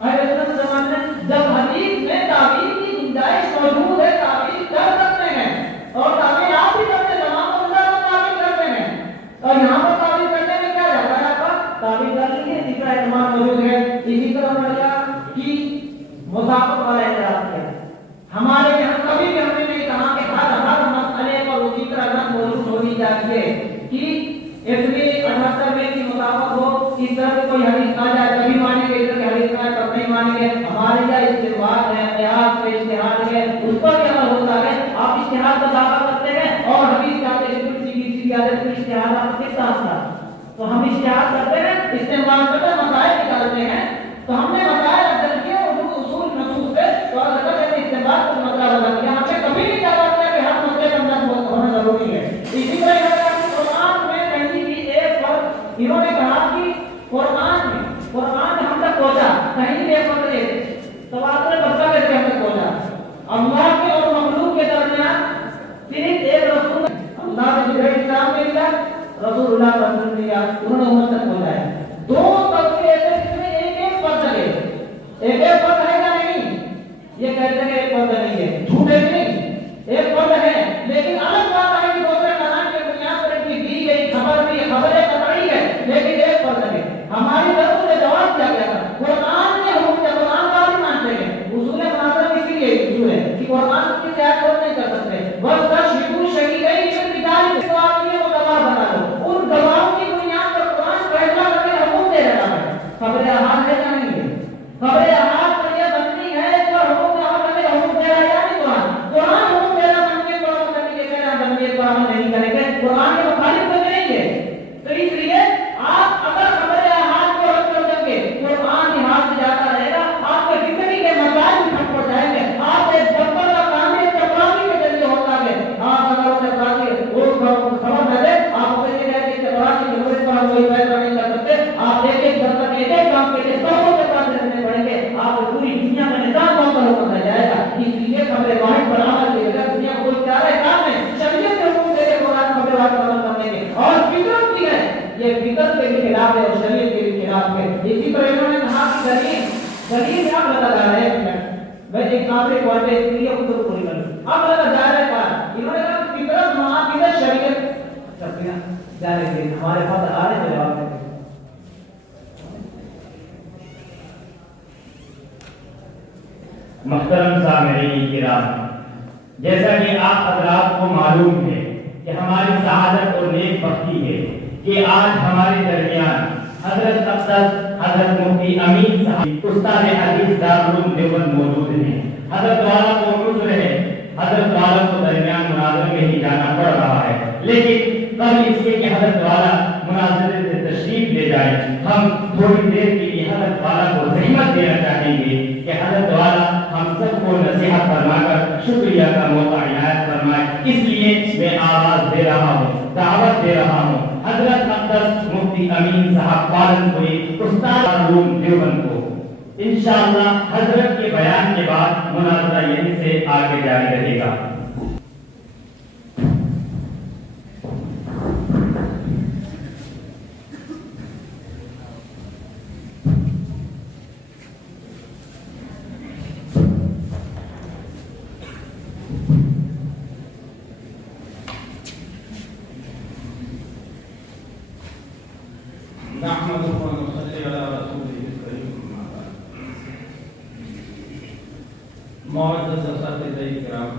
اہل سنت زمانے میں جب حدیث میں تعبیر کی گنجائش موجود ہے تعبیر کر سکتے ہیں، اور تعبیر آپ بھی کرتے ہیں، تمام مذاہب تعبیر کرتے ہیں. اور یہاں پر تعبیر کرنے میں کیا جاتا ہے آپ تعبیر کر لیجیے. تیسرا احتمال موجود ہے. اسی طرح مرجع کی مطابقت والا اعتراض کیا. ہمارے یہاں کبھی بھی ہم نے نہیں کہا کہ ہر مسئلے پر اسی طرح نہ موجود ہونی چاہیے کہ 178 میں کی مطابقت ہو. اس طرح سے کوئی حدیث آ جائے تبھی مانیں گے، اس طرح کی حدیث آئے تب نہیں مانیں گے. ہمارے یہاں استدلال ہے، قیاس ہے، اجتہاد ہے، اس پر بھی عمل ہوتا ہے. آپ اجتہاد کا دعویٰ کرتے ہیں اور حدیث کہتے ہیں بالکل سیدھی عادت میں اجتہاد آپ کس طرح کا. تو ہم اجتہاد کرتے ہیں، استعمال کرتے ہیں، مسائل نکالتے ہیں. تو ہم نے مسائل افضل کیے اور اصول نصوص سے تو اگر استعمال کو مسئلہ بنا دیا. ہم نے کبھی نہیں کہا کہ ہر مسئلے کا نص ہونا ضروری ہے. اسی طرح قرآن میں کہیں بھی ایک فرق انہوں نے کہا کہ قرآن ہم تک پہنچا کہیں بھی ایک فرق نہیں. تواتر بچہ کیسے ہم تک پہنچا؟ اللہ کے اور مخلوق کے درمیان صرف ایک رسول اللہ نے جبرائیل اسلام نے دیا، رسول اللہ صلی اللہ علیہ وسلم نے دیا، انہوں نے امت تک پہنچایا. دو طبقے ایسے جس میں ایک فرق ہے. ایک فرق ہے یا نہیں؟ یہ کہتے ہیں ایک فرق نہیں ہے، جھوٹے نہیں. ایک فرق ہے لیکن الگ بات ہے کہ دوسرے قرآن کے بنیاد پر دی گئی خبریں قطعی ہے، لیکن ایک فرق ہے. ہماری طرف سے جواب دیا گیا تھا قرآن نے حکم دیا، قرآن کا بھی مانتے ہیں. اصول مناظرہ اسی لیے اصول ہے کہ قرآن کی زیادت کو نہیں کر سکتے. بس تشہدوا شہیدین من رجالکم، وہ گواہ بنا لو. ان گواہوں کی بنیاد پر قرآن فیصلہ آپ ایک ایک برتن ایک ایک کام کے لیے سبوں کے پاس رہنے پڑیں گے، آپ کو پوری دنیا کا نظام منتخب کرنا جائے گا۔ اس لیے خبر واحد پر عمل کے بغیر دنیا کو کوئی چارہ کام ہے۔ شریعت کے حکم دے قرآن خبر واحد پر عمل کرنے کے، اور فطرت کی ہے، یہ فطرت کے بھی خلاف ہے اور شریعت کے بھی خلاف ہے۔ اسی طرح انہوں نے کہا کہ دلیل آپ لگا رہا ہے، میں ایک آخری پوائنٹ ہے اس لیے خود کو پوری کروں، اب لگا جا رہا ہے، انہوں نے کہا فطرت معاقد شریعت جا رہے ہیں، ہمارے پاس آ رہے جواب ہے۔ محترم سامعین کرام، جیسا کہ آپ حضرات کو معلوم ہے کہ ہماری سعادت اور نیک بختی ہے کہ آج ہمارے درمیان حضرت اقدس حضرت مفتی امین صاحب استاد حدیث دارالعلوم دیوبند موجود ہیں۔ حضرت والا کو عذر ہے، حضرت والا کو درمیان مناظرے میں ہی جانا پڑ رہا ہے، لیکن قبل اس کے کہ حضرت والا مناظرے سے تشریف لے جائے، ہم تھوڑی دیر کے لیے حضرت والا کو زحمت دینا چاہیں گے کہ حضرت والا ہم سب کو نصیحت فرما کر شکریہ کا موقع عنایت فرمائے۔ اس لیے میں آواز دے رہا ہوں، دعوت دے رہا ہوں حضرت اقدس مفتی امین صاحب پالنپوری استاد دارالعلوم دیوبند کو۔ انشاءاللہ حضرت کے بیان کے بعد مناظرہ یہیں سے آگے جاری رہے گا۔ معزز اساتذہ کرام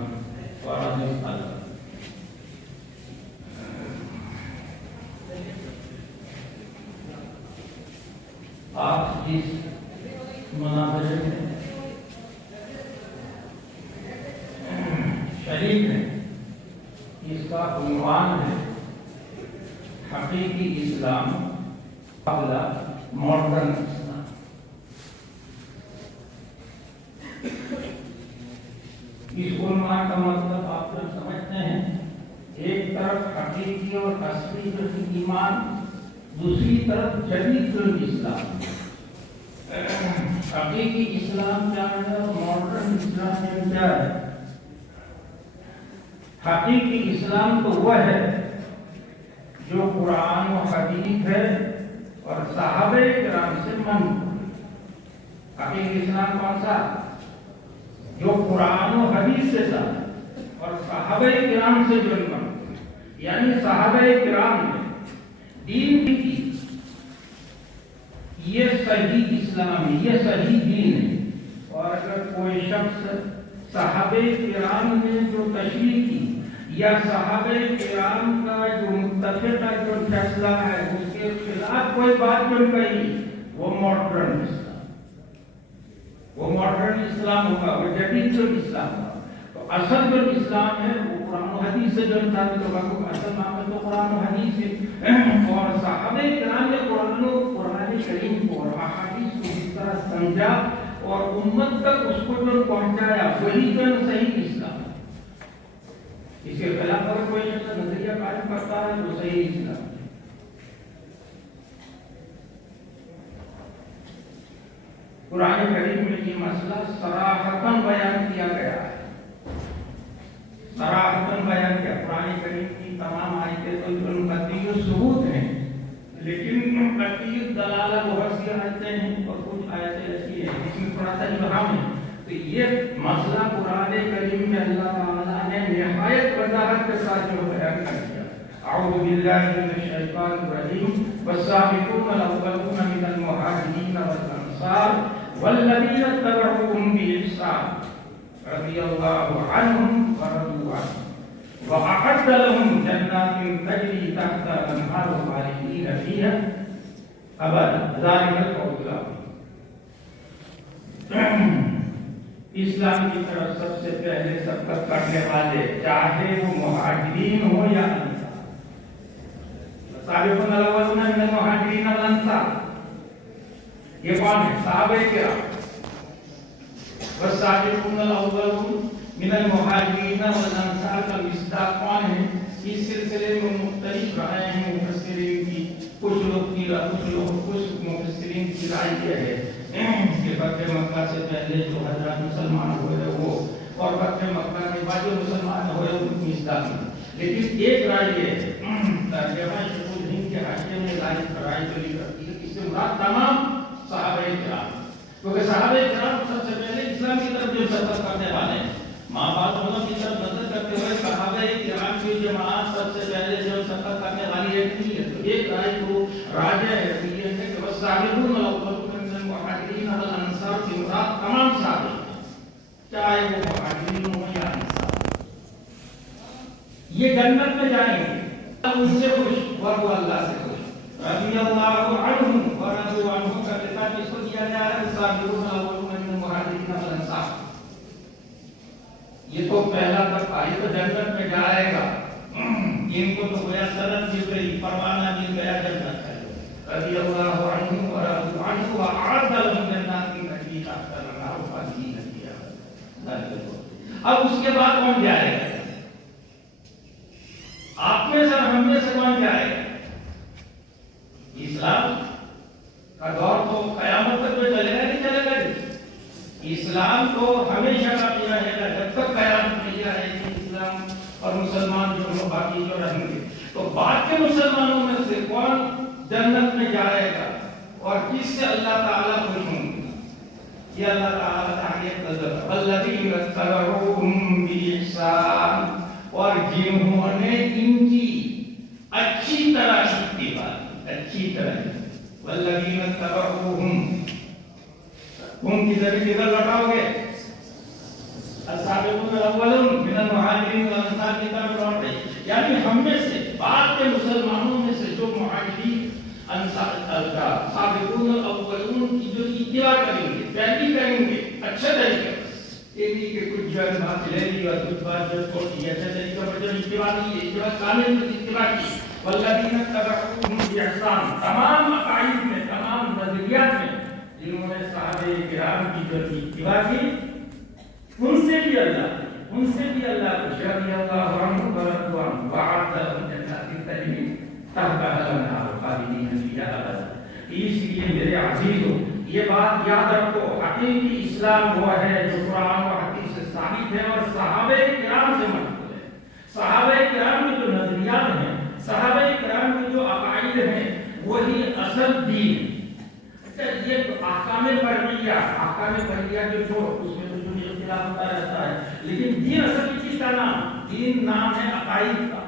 و عزیز طلبہ، آپ اس مناظرے میں شریک ہیں، اس کا عنوان ہے حقیقی اسلام قبل ماڈرن اسلام۔ اس عنوان کا مطلب آپ لوگ سمجھتے ہیں، ایک طرف حقیقی اور اصلی ایمان، دوسری طرف جدید اسلام۔ حقیقی اسلام کیا ہے اور ماڈرن اسلام کیا ہے؟ حقیقی اسلام تو وہ ہے جو قرآن و حدیث ہے اور صحابہ کرام سے منقول۔ حقیقی اسلام کون سا؟ جو قرآن و حدیث سے تھا اور صحابہ کرام سے جو منقول، یعنی صحابہ کرام نے دین کی یہ صحیح اسلام ہے، یہ صحیح دین ہے۔ اور اگر کوئی شخص صحابہ کرام نے جو تشریح کی یا صحابہ کرام کا جو متفقہ جو فیصلہ ہے اس کے خلاف کوئی بات جو کہی، وہ ماڈرن اسلام، وہ ماڈرن اسلام ہوگا، وہ جدید جو اسلام ہوگا۔ تو اصل جو اسلام ہے وہ قرآن و حدیث سے جو ثابت ہوگا، وہ اصل معاملہ تو قرآن و حدیث ہے۔ اور صحابہ کرام نے قرآن کریم کو اور احادیث کو اس طرح سمجھا اور امت تک اس کو جو پہنچایا، وہی جو صحیح اسلام ہے۔ اس کے خلاف اگر کوئی شخص نظریہ قائم کرتا ہے تو صحیح اسلام ہے۔ قرآن کریم میں یہ مسئلہ صراحتاً بیان کیا گیا ہے، صراحتاً بیان کیا۔ قرآن کریم کی تمام آیتیں تو قطعی الثبوت ہیں، لیکن قطعی الدلالہ بہت سی آیتیں ہیں اور کچھ آیتیں ایسی ہیں جس میں تھوڑا سا ابہام ہے۔ تو یہ مسئلہ قرآن کریم میں اللہ تعالیٰ نے نہایت وضاحت کے ساتھ جو بیان کر دیا۔ اعوذ باللہ من الشیطان الرجیم، والسابقون الاولون من المہاجرین والانصار والذین اتبعوهم بإحسان رضی اللہ عنہم ورضوا عنہ وأعد لهم جنات تجری تحت الأنہار خالدین فیہا ابدا ذلک الفوز العظیم۔ اسلام کی طرف سب سے پہلے سبقت کرنے والے چاہے وہ مہاجرین ہو یا انصار، سابقون الاولون من المہاجرین والانصار، یہ کون ہے؟ صحابہ کرام۔ والسابقون الاولون من المہاجرین والانصار کا مصداق کون ہے؟ اس سلسلے میں مختلف رائے ہیں مفسرین کی، کچھ لوگ کچھ مفسرین کی رائے یہ ہے کہ فتح مکہ سے پہلے جو حضرات مسلمان ہوئے وہ اور فتح مکہ کے بعد جو مسلمان ہوئے ان کی اصلاح کی. لیکن ایک رائے یہ ہے ترجمہ شیخ الہند کے حاشیے میں رائے چلی کرتی ہے کہ اس سے مراد تمام صحابہ کرام، کیونکہ صحابہ کرام سب سے پہلے اسلام کی طرف جو سفر کرنے والے ہیں، ماں باپ دونوں کی طرف نظر کرتے ہوئے صحابہ کرام کی جماعت سب سے پہلے جو سفر کرنے والی ہے. تو ایک رائے کو راجہ ہے یہ ہے کہ والسابقون الاولون من المہاجرین والانصار سے مراد تمام صحابہ چاہے وہ مہاجرین ہوں یا انصار، یہ جنت میں جائیں گے ان سے خوش اور وہ اللہ سے خوش. رضی اللہ عنہم ورضوا عنہ کا خطاب اس کو دیا جا رہا ہے السابقون الاولون من المہاجرین والانصار. یہ تو پہلا طبقہ، یہ تو جنت میں جائے گا، ان کو تو گویا سند مل گئی، پروانہ مل گیا جنت کا. رضی اللہ عنہم ورضوا عنہ واعد لهم جنات تجری تحتها الانہار خالدین فیہا. اب اس کے بعد کون جائے گا؟ آپ میں سے ہم میں سے کون جائے گا؟ اسلام کا دور تو قیامت تک میں چلے گا نہیں چلے گا؟ اسلام تو ہمیشہ کا رہے گا جب تک قیامت نہیں رہے گی. اسلام اور مسلمان جو باقی جو رہیں گے، تو بعد کے مسلمانوں میں سے کون جنت میں جائے گا اور کس سے اللہ تعالیٰ خوش ہوں گے؟ یہ اللہ تعالیٰ تعالیٰ الذین اتبعوہم بإحسان، اور جنہوں نے ان کی اچھی طرح اتباع، اچھی طرح والذین اتبعوہم، ان کی ذریعے کدھر لٹاؤ گے؟ السابقون الاولون من المہاجرین والانصار کی طرف لوٹ رہے، یعنی ہم میں سے بعد کے مسلمانوں میں سے جو مہاجرین انصار سابقون الاولون کی جو اتباع کریں گے، پیروی کریں گے اچھے طریقے سے، یہ نہیں کہ کچھ جو بات لے لی اور کچھ بات جو چھوڑ دی، اچھے طریقے پر جو اتباع کی، اتباع کامل اتباع کی. والذین اتبعوہم بإحسان، تمام عقائد میں، تمام نظریات میں جنہوں نے صحابہ کرام کی جو اتباع کی، ان سے بھی اللہ کو رضی اللہ عنہ ورضوا عنہ وأعد لهم جنات تجری تحتها الانہار خالدین فیہا ابدا. اس لیے میرے عزیزو یہ بات یاد رکھو، حقیقی اسلام وہ ہے جو قرآن و حدیث سے ثابت ہے اور صحابہ کرام سے منقول ہے. صحابہ کرام کے جو نظریات ہیں، صحابہ کرام کے جو عقائد ہیں، وہی اصل دین ہے. یہ احکام فرعیہ جو چھوڑ اس میں تو جو اختلاف ہوتا رہتا ہے، لیکن دین اصل چیز کا نام، دین نام ہے عقائد کا،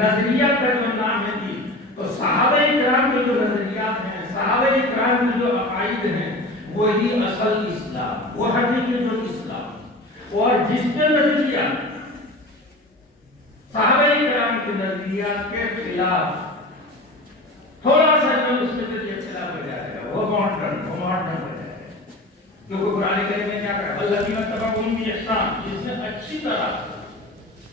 نظریات کا جو نام ہے دین. تو صحابہ کرام کے جو نظریات ہیں، صحابہ کرام کے جو عقائد ہیں، وہی اصل اسلام، وہ حقیقی جو اسلام. اور جس کے نظریہ صحابہ کرام کے نظریات کے خلاف تھوڑا سا اس میں اختلاف ہو جائے گا، وہ ماڈرن ہو جائے گا. کیونکہ قرآن کریم میں کیا کہا؟ الذین اتبعوہم بإحسان، جس نے اچھی طرح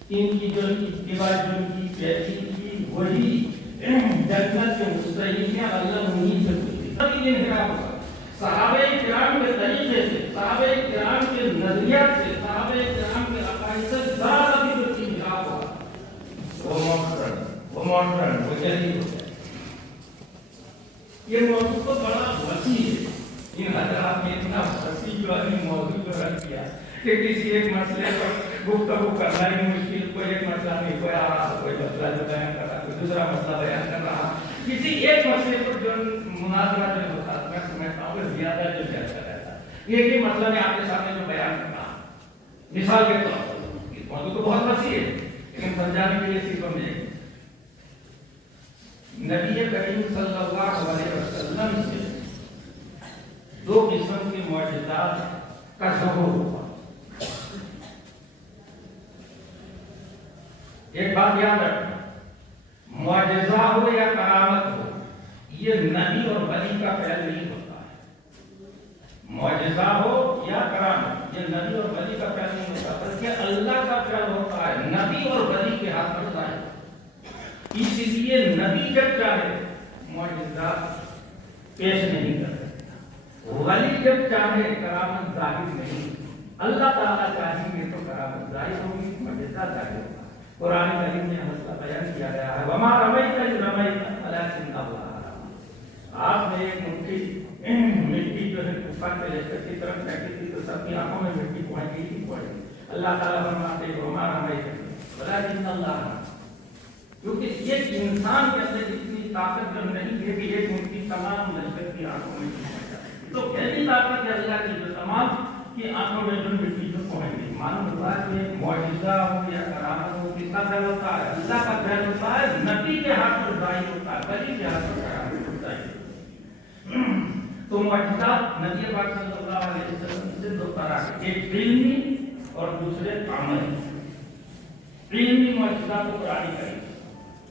ان کی جو اتباع جو کی پیروی کی، وہی جنت کے مستحق ہیں. اللہ انہیں سے پوچھے یہ انحراف ہوگا صحابہ کرام کے طریقے سے، صحابہ کرام کے نظریات سے، صحابہ کرام کے عقائد سے ذرا سا بھی جو انحراف ہوگا وہ ماڈرن وہ جدید ہو جائے. یہ موضوع تو بڑا وسیع ہے، ان حضرات نے اتنا وسیع والی موضوع کو رکھ دیا کہ کسی ایک مسئلے پر گفتگو کرنا ہی مشکل. کوئی ایک مسئلہ نہیں، کوئی آ رہا، کوئی مسئلہ جو بیان کر رہا، کوئی دوسرا مسئلہ بیان کر رہا. کسی ایک مسئلے پر جو مناظرہ جو ہوتا ہے، میں سمجھتا ہوں کہ زیادہ جو چلتا رہتا ہے. ایک ہی مسئلہ میں آپ کے سامنے جو بیان کرنا، مثال کے طور پر یہ موضوع تو بہت وسیع ہے، لیکن سمجھانے کے لیے صرف میں نبی کریم صلی اللہ علیہ وسلم سے دو قسم کے معجزات کا ظہور ہوا. ایک بات یاد رکھنا، معجزہ ہو یا کرامت ہو، یہ نبی اور ولی کا فعل نہیں ہوتا ہے. معجزہ ہو یا کرامت یہ نبی اور ولی کا فعل نہیں ہوتا، بلکہ اللہ کا فعل ہوتا ہے، نبی اور ولی کے ہاتھ میں ظاہر. اس لیے نبی جب چاہے معجزات پیش نہیں کر سکتا، ولی جب چاہے کرامت ظاہر نہیں. اللہ تعالیٰ چاہیں گے تو کرامت ظاہر ہوگی، معجزہ ظاہر ہوگا. قرآن کریم میں مسئلہ بیان کیا گیا ہے وما رمیت اذ رمیت ولکن اللہ رمی. آپ نے ایک مٹھی مٹی جو ہے کفار کے لشکر کی طرف پھینکی تھی تو سب کی آنکھوں میں مٹی پہنچ گئی تھی پڑی. اللہ تعالیٰ فرماتے ہیں ہمارا ولکن اللہ، کیونکہ ایک انسان کے اندر اتنی طاقت جو نہیں ہے کہ ایک مٹھی تمام لشکر کی آنکھوں میں پہنچ جائے. تو پہلی طاقت ہے اللہ کی جو تمام کی آنکھوں میں جو مٹی جو پہنچ گئی. معلوم ہوا کہ معجزہ ہو یا کرامت ہو کس کا خیال ہوتا ہے؟ اللہ کا خیال ہوتا ہے. نبی کے ہاتھ پر ظاہر ہوتا ہے، ولی کے ہاتھ پر کرامت ہوتا ہے. تو معجزات نبی پاک صلی اللہ علیہ وسلم سے دو طرح کے، ایک علمی اور دوسرے عملی. علمی معجزات کو قرآن کریم،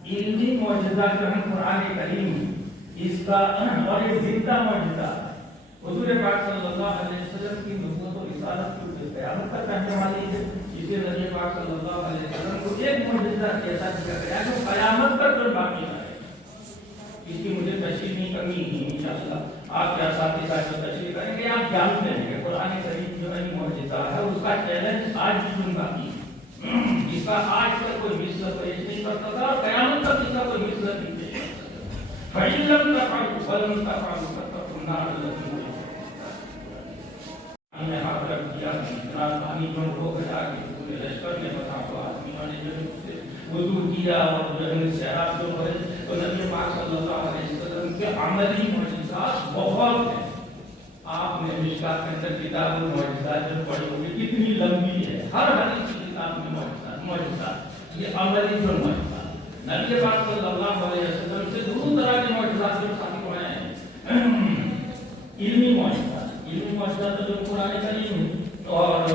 علمی معجزہ جو ہے قرآن کریم اس کا، اور ایک زندہ معجزہ حضور پاک صلی اللہ علیہ وسلم کی نبوت و رسالت کی قیامت تک رہنے والی ہے. اسے نبی پاک صلی اللہ علیہ وسلم کو ایک معجزہ ایسا دیا گیا جو قیامت تک جو باقی رہے. اس کی مجھے تشریح نہیں کرنی ہے، انشاءاللہ آپ کے اساتذہ جو تشریح کریں گے آپ جان لیں گے. قرآن کریم جو ہے معجزہ ہے، اس کا چیلنج آج بھی باقی ہے. اس کا آج تک کوئی مثل پیش نہیں کر سکتا اور قیامت تک اس کا کوئی مثل نہیں پیش کر سکتا. فَإِن لَّمْ تَفْعَلُوا وَلَن تَفْعَلُوا فَاتَّقُوا النَّارَ الَّتِي نے ہاتھ رکھ دیا، اتنا پانی جو ہو گیا کہ پورے لشکر نے بتا تو آدمیوں نے جو ہے وضو کیا اور جو ہے سیراب جو ہے تو نبی پاک صلی اللہ علیہ وسلم کے عملی معجزات بہت ہیں. آپ نے مشکات کے اندر کتاب المعجزات جو پڑھی ہوگی کتنی لمبی ہے، ہر حدیث کی کتاب میں معجزات. یہ عملی جو معجزات نبی پاک صلی اللہ علیہ وسلم سے دو طرح کے معجزات جو ثابت ہوئے ہیں. علمی معجزات، علمی معجزات جو قرآن کریم ہے، اور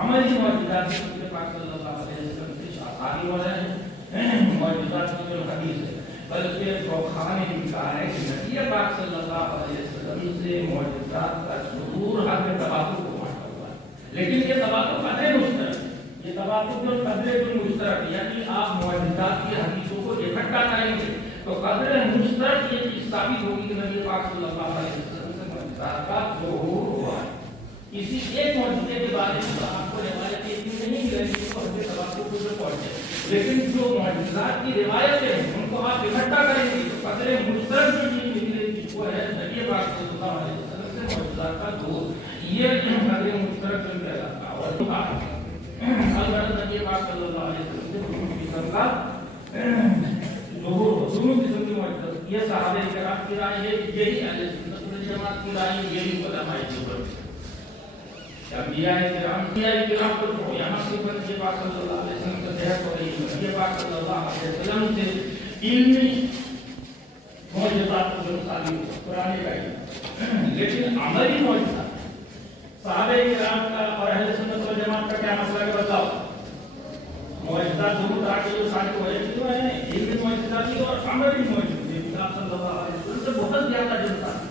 عملی معجزات جو پاک صلی اللہ علیہ وسلم سے شاہی ہو رہے ہیں. معجزات کی جو حدیث ہے بلکہ بخاری نے لکھا ہے کہ نبی پاک صلی اللہ علیہ وسلم سے معجزات کا ظہور حد تواتر کو مانتا ہوا ہے. لیکن یہ تواتر قدر مشترک ہے، یہ تواتر جو قدر جو مشترک، یعنی آپ معجزات کی حدیثوں کو اکٹھا کریں گے تو قدر مشترک یہ چیز ثابت ہوگی کہ نبی پاک صلی اللہ علیہ وسلم سے معجزات کا ظہور ہوا ہے. کسی ایک معجزے کے بارے میں آپ کو روایت اتنی نہیں ملے گی تو ہم تواتر کو جو پہنچے، لیکن جو معجزات کی روایتیں ہیں ان کو آپ اکٹھا کریں گے تو قدر مشترک کی چیز ملے گی، وہ ہے نبی پاک صلی اللہ علیہ وسلم سے معجزات کا ظہور. یہ قدر مشترک جو کہلاتا ہے. اور اگر نبی پاک صلی اللہ علیہ وسلم سے دونوں قسم کا ظہور، دونوں قسم کی معجزات، یہ صحابہ کرام کی رائے ہے، یہی اہل سنت والجماعت کی رائے ہے، یہی علماء دیوبند ہے. انبیاء کرام کو جو یہاں سے نبی پاک صلی اللہ علیہ وسلم سے بحث ہو رہی ہے، نبی پاک صلی اللہ علیہ وسلم سے علمی معجزات کو ثابت قرآن کریم، لیکن عملی معجزات صحابہ کرام کا اور اہل سنت والجماعت کا کیا مسئلہ ہے بتاؤ؟ معجزات دونوں طرح کے جو ثابت ہو رہے جو ہیں، علمی معجزات اور عملی معجزات. آپ صلی اللہ علیہ وسلم سے بہت زیادہ جلتا ہے.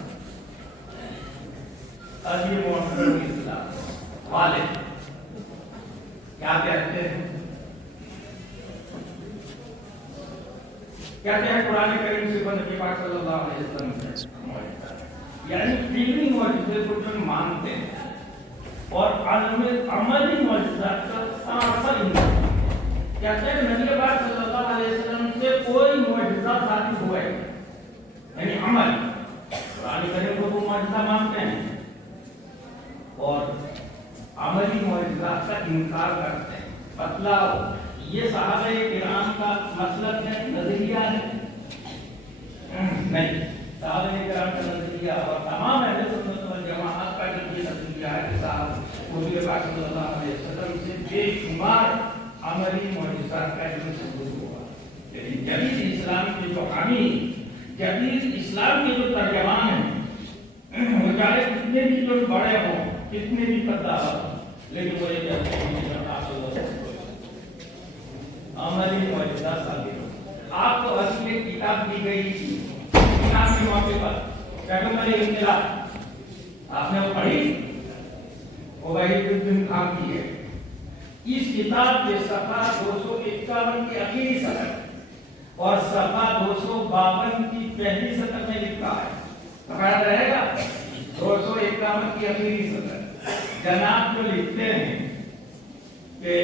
ابھی محمد کے خلاف والد کیا کہتے ہیں؟ کہتے ہیں قرآن کریم سے نبی پاک صلی اللہ علیہ وسلم سے معجزات، یعنی علمی معجزے کو جو مانتے ہیں اور عملی معجزات کا اثر کہتے ہیں نبی پاک صلی اللہ علیہ وسلم سے کوئی معجزہ ثابت ہوا ہے، یعنی عمل. قرآن کریم کو وہ معجزہ مانتے ہیں اور عملی معجزات کا انکار کرتے ہیں. بتلاؤ یہ صحابہ کرام کا مسلک ہے، نظریہ ہے؟ نہیں. صحابہ کرام کا نظریہ اور تمام اہل سنت والجماعت کا یہ نظریہ ہے کہ صاحب حضور پاک صلی اللہ علیہ وسلم سے بے شمار عملی معجزات کا علم ثبوت ہوا. لیکن جدید اسلام کے جو حامی، جدید اسلام کے جو ترجمان ہیں، وہ چاہے کتنے بھی جو بڑے ہوں، کتنے بھی قدار ہوں، لیکن وہ یہ کہتے ہیں کہ عملی معجزات ثابت ہو. آپ کو اصل میں کتاب دی گئی تھی، کتاب کے موقع پر پیغمبر انقلاب آپ نے وہ پڑھی، عبید بن خان کی ہے. اس کتاب کے صفحہ 251 کی آخری سطر اور صفحہ 252 کی پہلی سطر میں لکھا ہے، پکڑا رہے گا. 251 کی آخری سطر جناب جو لکھتے ہیں کہ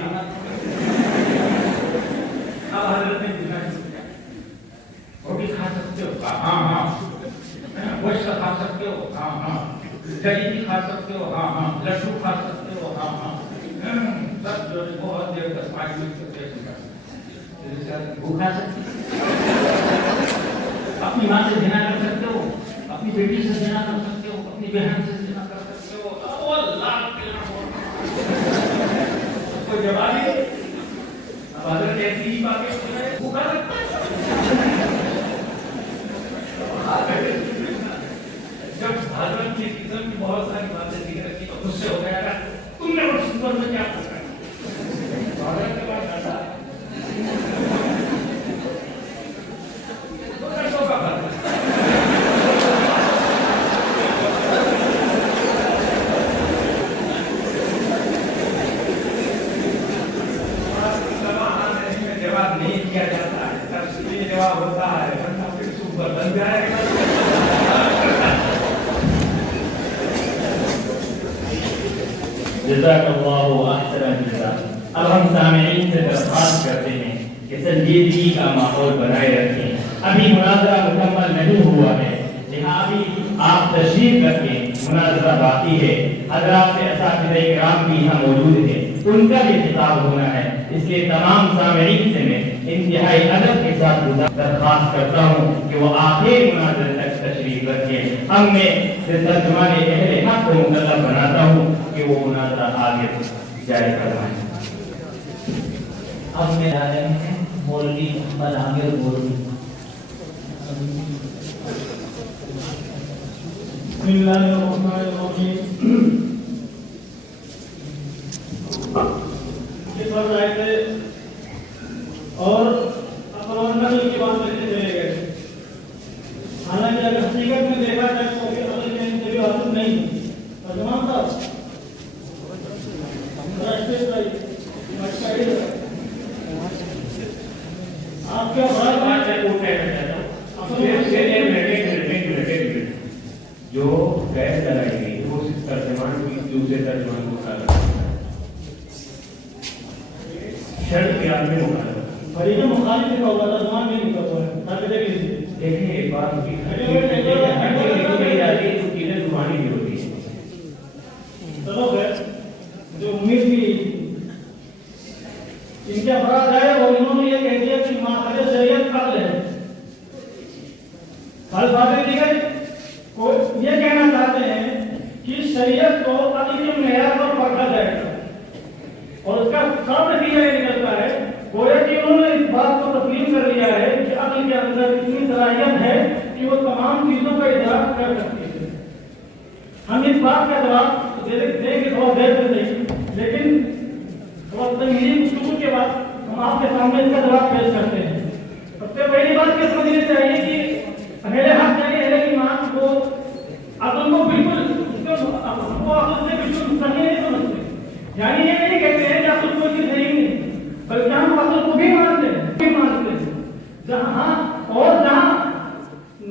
کھانا اب حضرت نے پوچھا روٹی کھا سکتے ہو؟ ہاں ہاں. گوشت کھا سکتے ہو؟ ہاں ہاں. جلیبی کھا سکتے ہو؟ ہاں ہاں. لڈو کھا سکتے ہو؟ ہاں ہاں. سب جو بہت دیر تک 5 منٹ تک بھوکا سکتے ہو؟ اپنی ماں سے زنا کر سکتے ہو؟ اپنی بیٹی سے زنا کر سکتے ہو؟ اپنی بہن سے زنا کر سکتے ہو؟ اللہ کوئی جواب نہیں. اب حضرت ایسی ہی باتیں بھوکا سکتا ہے. جب حضرت نے قسم کی بہت ساری باتیں ذکر کی تو غصے ہو گیا تھا. تم نے اس پر میں کیا کرتا ہے؟ حضرت کے بعد کہتا جواب نہیں کیا جاتا ہے. تفصیلی جواب ہوتا ہے ورنہ پھر صبح بن جائے گا. جزاک اللہ احسن الجزاء. اب ہم سامعین سے درخواست کرتے ہیں کہ سنجیدگی کا ماحول بنائے رکھیں. ابھی مناظرہ مکمل نہیں ہوا ہے لہٰذا ابھی آپ تشریف رکھیں. مناظرہ باقی ہے. حضرات اساتذہ کرام بھی یہاں موجود ہیں, ان کا بھی خطاب ہونا ہے. اس لیے تمام سامعین سے میں انتہائی ادب کے ساتھ درخواست کرتا ہوں کہ وہ آخر مناظرے تک تشریف رکھیں. ہم میں ترجمان اہل حق کو مکلف بناتا ہوں کہ وہ مناظرہ آگے جاری کروائیں. اب میں آ رہے ہیں مولوی محمد عامر مولوی. بسم اللہ الرحمن الرحیم. یہ فرض آئے تھے اور اقوام نقل کی بات کرتے چلے گئے. حالانکہ اگر حقیقت میں دیکھا جائے تو ابھی عمل کے انتباہ حاصل نہیں. ترجمان صاحب آپ کیا بات جو قید لگائی گئی وہ صرف ترجمان کی دوسرے ترجمان کو مطالبہ شرط کے آدمی مطالبہ فریق مخالف کا ہوگا ترجمان نہیں نکل ہوا ہے. دیکھیں ایک بات ہوتی ہے تو چیزیں زبانی بھی ہوتی ہیں. چلو خیر جو امید تھی ان کے افراد آئے اور انہوں نے یہ کہہ دیا کہ ماخذ شریعت قتل ہے. ہر باتیں دی گئی یہ کہنا چاہتے ہیں کہ شریعت کو قتل کے معیار پر پرکھا جائے گا اور اس کا سب نتیجہ یہ نکلتا ہے گویا کہ انہوں نے اس بات کو تسلیم کر لیا ہے کہ عقل کے اندر اتنی صلاحیت ہے کہ وہ تمام چیزوں کا ادراک کر سکتی ہے. ہم اس بات کا جواب دیں گے تھوڑا دیر سے صحیح, لیکن تھوڑا تنظیمی گفتگو کے بعد ہم آپ کے سامنے اس کا جواب پیش کرتے ہیں. سب سے پہلی بات یہ سمجھنی چاہیے کہ اہل حق یعنی اہل ایمان کو عقل کو بالکل عقل سے بالکل صحیح نہیں سمجھتے. یعنی یہ نہیں کہتے ہیں کہ عقل کوئی چیز صحیح نہیں, بلکہ ہم عقل کو بھی مانتے ہیں جہاں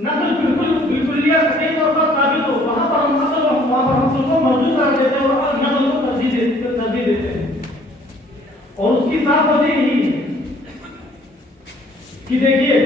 نقل بالکل صحیح طور پر ثابت ہو وہاں پر ہم عقل کو موجود کر دیتے ہیں اور نقل کو ترجیح دیتے ہیں. اور اس کی صاف وجہ یہی ہے کہ دیکھیے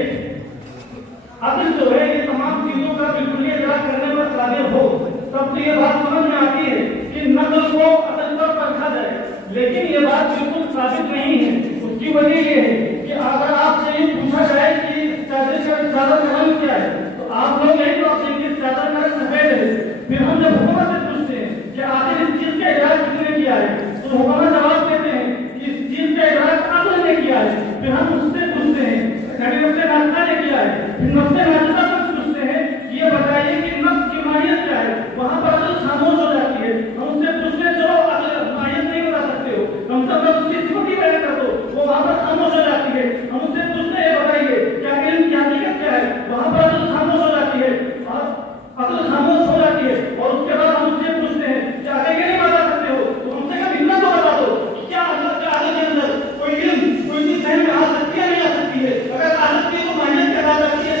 عقل جو ہے یہ تمام چیزوں کا بالکل ادراک کرنے پر قادر ہو تب تو یہ بات سمجھ میں آتی ہے کہ نقل کو عقل پر پرکھا جائے. لیکن یہ بات بالکل ثابت نہیں ہے. اس کی وجہ یہ ہے کہ اگر آپ سے یہ پوچھا جائے کہ چادر کا زیادہ رنگ کیا ہے تو آپ لوگ یہی تو آپ سے چادر کا رنگ سفید ہے. پھر ہم جب حکومت سے پوچھتے ہیں کہ آخر اس چیز کا علاج کس نے کیا ہے تو حکومت جواب دیتے ہیں کہ اس چیز کا علاج عقل نے کیا ہے. پھر ہم اس سے پوچھتے ہیں نفس ناطقہ نے کیا ہے. پھر نفس ناطقہ سے پوچھتے ہیں یہ بتائیے کہ نفس کی ماہیت کیا ہے. وہاں پر عقل خاموش ہو جاتی ہے. ہم اس سے پوچھتے ہیں چلو عقل ماہیت نہیں بتا سکتے ہو کم سے کم اس کی صفت ہی بیان کر دو, وہ وہاں پر خاموش ہو جاتی ہے. ہم اس سے پوچھتے ہیں بتائیے کیا علم کی حقیقت کیا ہے, وہاں پر عقل خاموش ہو جاتی ہے. عقل خاموش ہو جاتی ہے اور اس کے بعد ہم اس سے پوچھتے ہیں کہ آگے کے نہیں بتا سکتے ہو تو ہم سے کب اتنا تو بتا دو کیا عقل کے اندر کوئی علم کوئی چیز ذہن میں آ سکتی ہے نہیں آ سکتی ہے. اگر آ سکتی ہے تو ماہیت کے بعد آتی ہے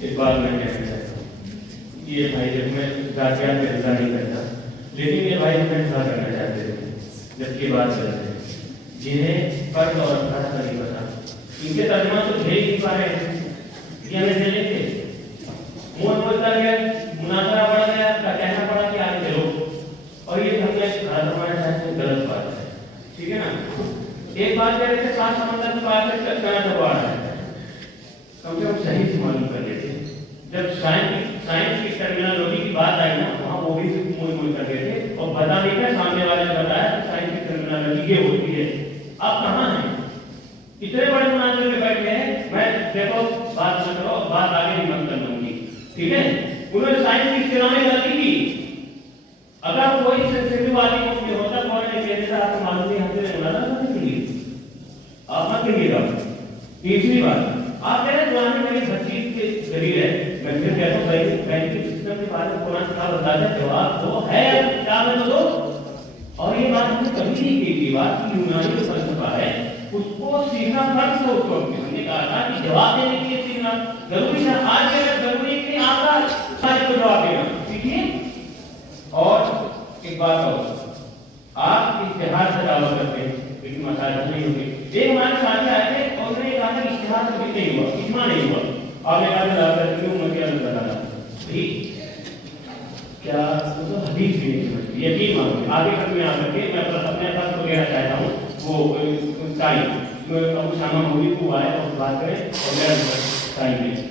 ایک بات میں کہنا چاہتا ہوں، یہ بھائی جب میں ذاتیات کا اظہار نہیں کرتا، لیکن یہ بھائی ہمیں اظہار کرنا چاہتے تھے جب کی بات کر رہے ہیں، جنہیں فرد اور افراد کا نہیں پتا، ان کے ترجمہ تو بھیج نہیں پا رہے ہیں، یہ ہمیں دینے تھے منہ بولتا گیا، مناظرہ بڑھ گیا، کا کہنا پڑا کہ آگے چلو، اور یہ ہم نے ہمارے ساتھ غلط بات ہے، ٹھیک ہے نا؟ ایک بات کہہ رہے تھے 7 سمندر سے پار کر چکنا دبا رہا ہے، کم سے کم صحیح سے معلوم کر لیتے، جب سائنس کی ٹرمینالوجی کی بات آئی نا وہاں وہ بھی موئی کر گئے تھے اور بتا نہیں تھا، سامنے والے نے بتایا کہ سائنس کی ٹرمینالوجی یہ ہوتی ہے، آپ کہاں ہیں؟ اتنے بڑے مناظرے میں بیٹھے ہیں، میں دیکھو بات نہ کرو، بات آگے نہیں مت کر لوں گی، ٹھیک ہے؟ انہوں نے سائنس کی اصطلاح غلطی کی، اگر کوئی سینسیٹیو آدمی کو ہوتا فوراً کہتے تھے آپ کو معلوم نہیں ہم سے مناظرہ نہیں کیے، آپ مت کہیے گا۔ تیسری بات، آپ کہہ رہے ہیں قرآن میں میری بچیز کے ذریعے ہے، میں پھر کہتا ہوں بینکنگ سسٹم کے بارے میں قرآن کا بتا دیں، جواب وہ ہے کتاب میں تو دو، اور یہ بات ہم نے کبھی نہیں کی تھی، بات کی یونانی جو فلسفہ ہے اس کو سیکھنا فرض ہے، اس کو ہم نے کہا تھا کہ جواب دینے کے لیے سیکھنا ضروری ہے، آج کے اگر ضروری ہے کہ آپ کا سارے کو جواب دینا سیکھیے۔ اور ایک بات اور، آپ اشتہار سے دعویٰ کرتے ہیں لیکن مسائل نہیں ہوگی، ایک ہمارے ساتھی آئے تھے اور انہوں نے کہا تھا کہ اشتہار سے نہیں ہوا، اجماع نہیں ہوا، آپ نے کہا کہ امت کے اندر بتانا ٹھیک کیا حدیث بھی نہیں سمجھتی، یقین مانگے آگے تک میں آ کر کے میں اپنے فرض کو کہنا چاہتا ہوں، وہ ٹائم ابو شامہ مووی کو آئے اور بات کریں اور میرا ٹائم دیں۔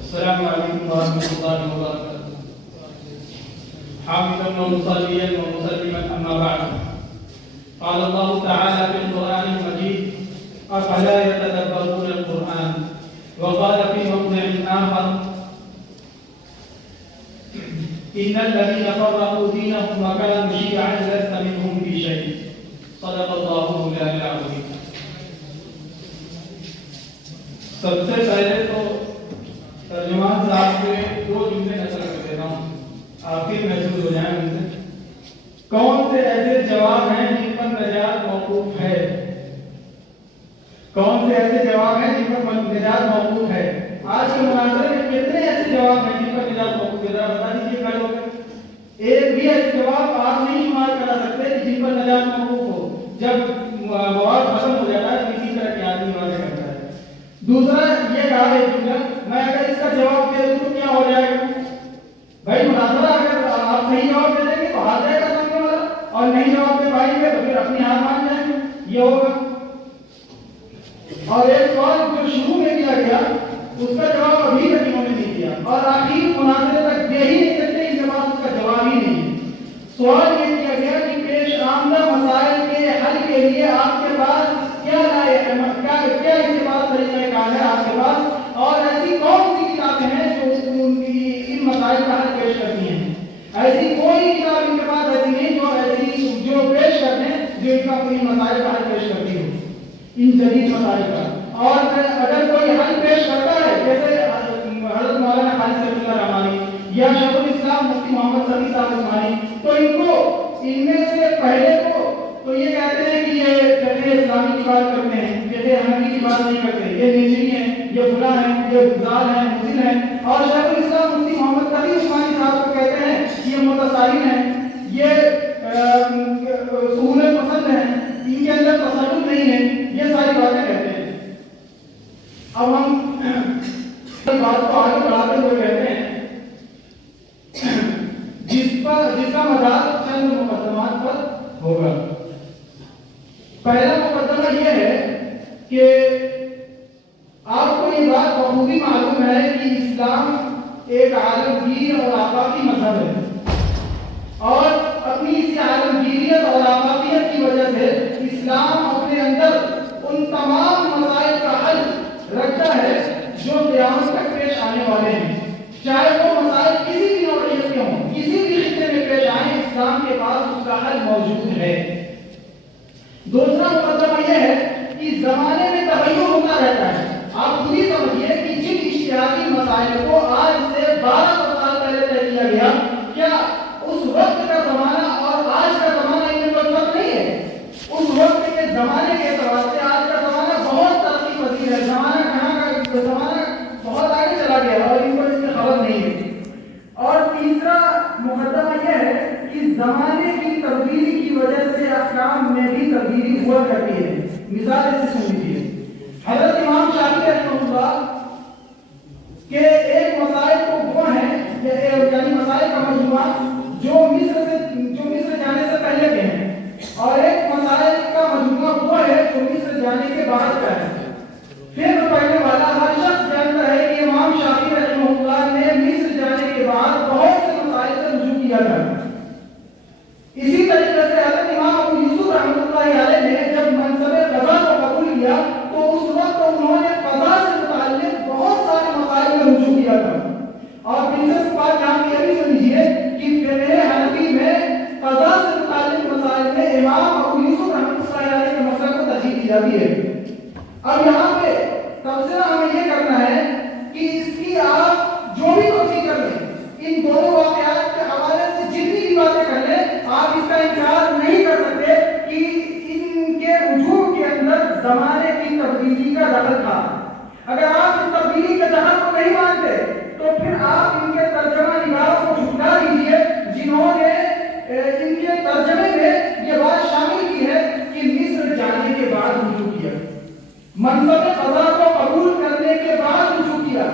السلام علیکم ورحمۃ اللہ وبرکاتہ۔ حامدا ومصليا ومسلما اما بعد، قال الله تعالى في القرآن المجيد: افلا يتدبرون القرآن، وقال في موضع آخر: ان الذين فرقوا دينهم وكانوا شيعا لست منهم في شيء، صدق الله مولانا العظيم۔ سب سے پہلے تو ترجمان صاحب کے 2 جملے نقل کر دیتا ہوں، آخر محسوس ہو جائیں ان سے۔ کون سے ایسے جواب ہیں جن پر نجات موقوف ہے؟ کون سے ایسے جواب ہیں جن پر نجات موقوف ہے؟ آج کے مناظرے میں کتنے ایسے جواب ہیں جن پر نجات موقوف ہے؟ ذرا بتا دیجیے کھڑے ہو کر۔ ایک بھی ایسے جواب آپ نہیں شمار کرا سکتے جن پر نجات موقوف ہو۔ جب مواد ختم ہو جاتا ہے کسی طرح کے آدمی واضح کرتا ہے۔ دوسرا یہ کہا ہے جملہ، میں اگر اس کا جواب دے دوں تو کیا ہو جائے گا؟ بھائی مناظرہ اگر آپ صحیح جواب دے دیں گے تو ہار جائے گا سامنے والا، اور نہیں جواب دے پائیں گے تو پھر اپنی ہار مان جائیں گے، یہ ہوگا۔ اور ایک سوال جو شروع میں کیا گیا اس کا جواب ابھی تک انہوں نے نہیں دیا، اور آخر مناظرے تک دے ہی نہیں سکتے ان کے پاس اس کا جواب ہی نہیں ہے۔ سوال یہ کیا گیا کہ پیش آمدہ مسائل کے حل کے لیے آپ کے پاس کیا استعمال طریقہ کار ہے آپ کے پاس، اور ایسی کون سی کتابیں ہیں جو ان مسائل کا حل پیش کرتی ہیں؟ ایسی کوئی کتاب ان کے پاس ایسی نہیں جو پیش کرتے ہیں جو ان کا ان مسائل کا حل پیش کرتی ہو، ان جدید مسائل کا۔ اور اگر کوئی حل پیش کرتا ہے جیسے حضرت مولانا خالد سیف اللہ رحمانی یا شیخ الاسلام مفتی محمد صدیق صاحب عثمانی، تو ان میں سے پہلے تو یہ کہتے ہیں کہ یہ فقہ اسلامی کی بات کرتے ہیں، فقہ حنفی کی بات نہیں کرتے، یہ نیچری ہیں، یہ فلاں ہیں، یہ غزال ہیں، مزل ہیں، اور شیخ الاسلام مفتی محمد صدیق عثمانی صاحب کو کہتے ہیں کہ یہ متصاحب ہیں، یہ سہولت پسند ہیں، ان کے اندر تصرف نہیں ہے، یہ ساری باتیں کہتے ہیں۔ اب ہم بات کو آگے بڑھاتے ہوئے کہتے ہیں جس کا مدار چند مقدمات پر ہوگا۔ پہلا مقدمہ یہ ہے کہ آپ کو یہ بات بخوبی معلوم ہے کہ اسلام ایک عالمگیر اور آفاقی مذہب ہے، اور اپنی اس عالمگیریت اور آفاقیت کی وجہ سے اسلام اپنے اندر ان تمام مسائل کا حل رکھتا ہے جو قیامت تک پیش آنے والے ہیں، چاہے وہ مسائل کسی بھی نوعیت کے ہوں، کسی بھی خطے میں پیش آئیں، اسلام کے پاس اس کا حل موجود ہے۔ دوسرا مقدمہ یہ ہے کہ زمانے میں تغیر ہوتا رہتا ہے۔ آپ خود ہی سمجھیے کہ جن اشتہاری مسائل کو آج سے 1200 سال پہلے طے کیا گیا، کیا اس وقت کا زمانہ اور آج کا زمانہ ان میں کوئی فرق نہیں ہے؟ اس وقت کے زمانے کے اعتبار سے آج کا زمانہ زمانہ بہت آگے چلا گیا اور ان کو اس کی خبر نہیں ہے. اور تیسرا مقدمہ یہ ہے کہ زمانے کی تبدیلی کی وجہ سے احکام میں بھی تبدیلی ہوا کرتی ہے. مثال اس سے سن لیجیے. حضرت امام شافعی رحمہ اللہ کہ ایک مسائل کو وہ ہیں یعنی مسائل کا مجموعہ جو مصر جانے سے پہلے کے ہیں اور ایک مسائل کا مجموعہ وہ ہے جو مصر جانے کے بعد کا ہے. پھر پڑھنے والا ہر شخص جانتا ہے کہ امام شافعی رحمہ اللہ نے مصر جانے کے بعد بہت سے مسائل سے رجوع کیا تھا. اسی طریقے سے حضرت امام ابو یوسف رحمۃ اللہ علیہ نے جب منصب قضا کو قبول کیا تو اس وقت انہوں نے قضا سے متعلق بہت سارے مسائل میں رجوع کیا تھا. اور دلچسپ بات یہاں یہ بھی سمجھیے کہ فقہ حنفی میں قضا سے متعلق مسائل میں امام ابو یوسف رحمۃ اللہ علیہ کے مسئلے کو ترجیح دی جاتی ہے. اب یہاں پہ تبصرہ ہمیں یہ کرنا ہے کہ اس کی آپ جو بھی توجہ کر لیں ان دونوں واقعات کے حوالے سے جتنی بھی باتیں کر لیں آپ اس کا انکار نہیں کر سکتے کہ ان کے وجود کے اندر زمانے کی تبدیلی کا دخل تھا. اگر آپ اس تبدیلی کے دخل کو نہیں مانتے تو پھر آپ ان کے ترجمہ نگاروں کو جھٹلا دیجیے جنہوں نے ان کے ترجمے میں یہ بات شامل کی ہے کہ مصر جانے کے بعد رجوع کیا, منصب قضا کو قبول کرنے کے بعد رجوع کیا.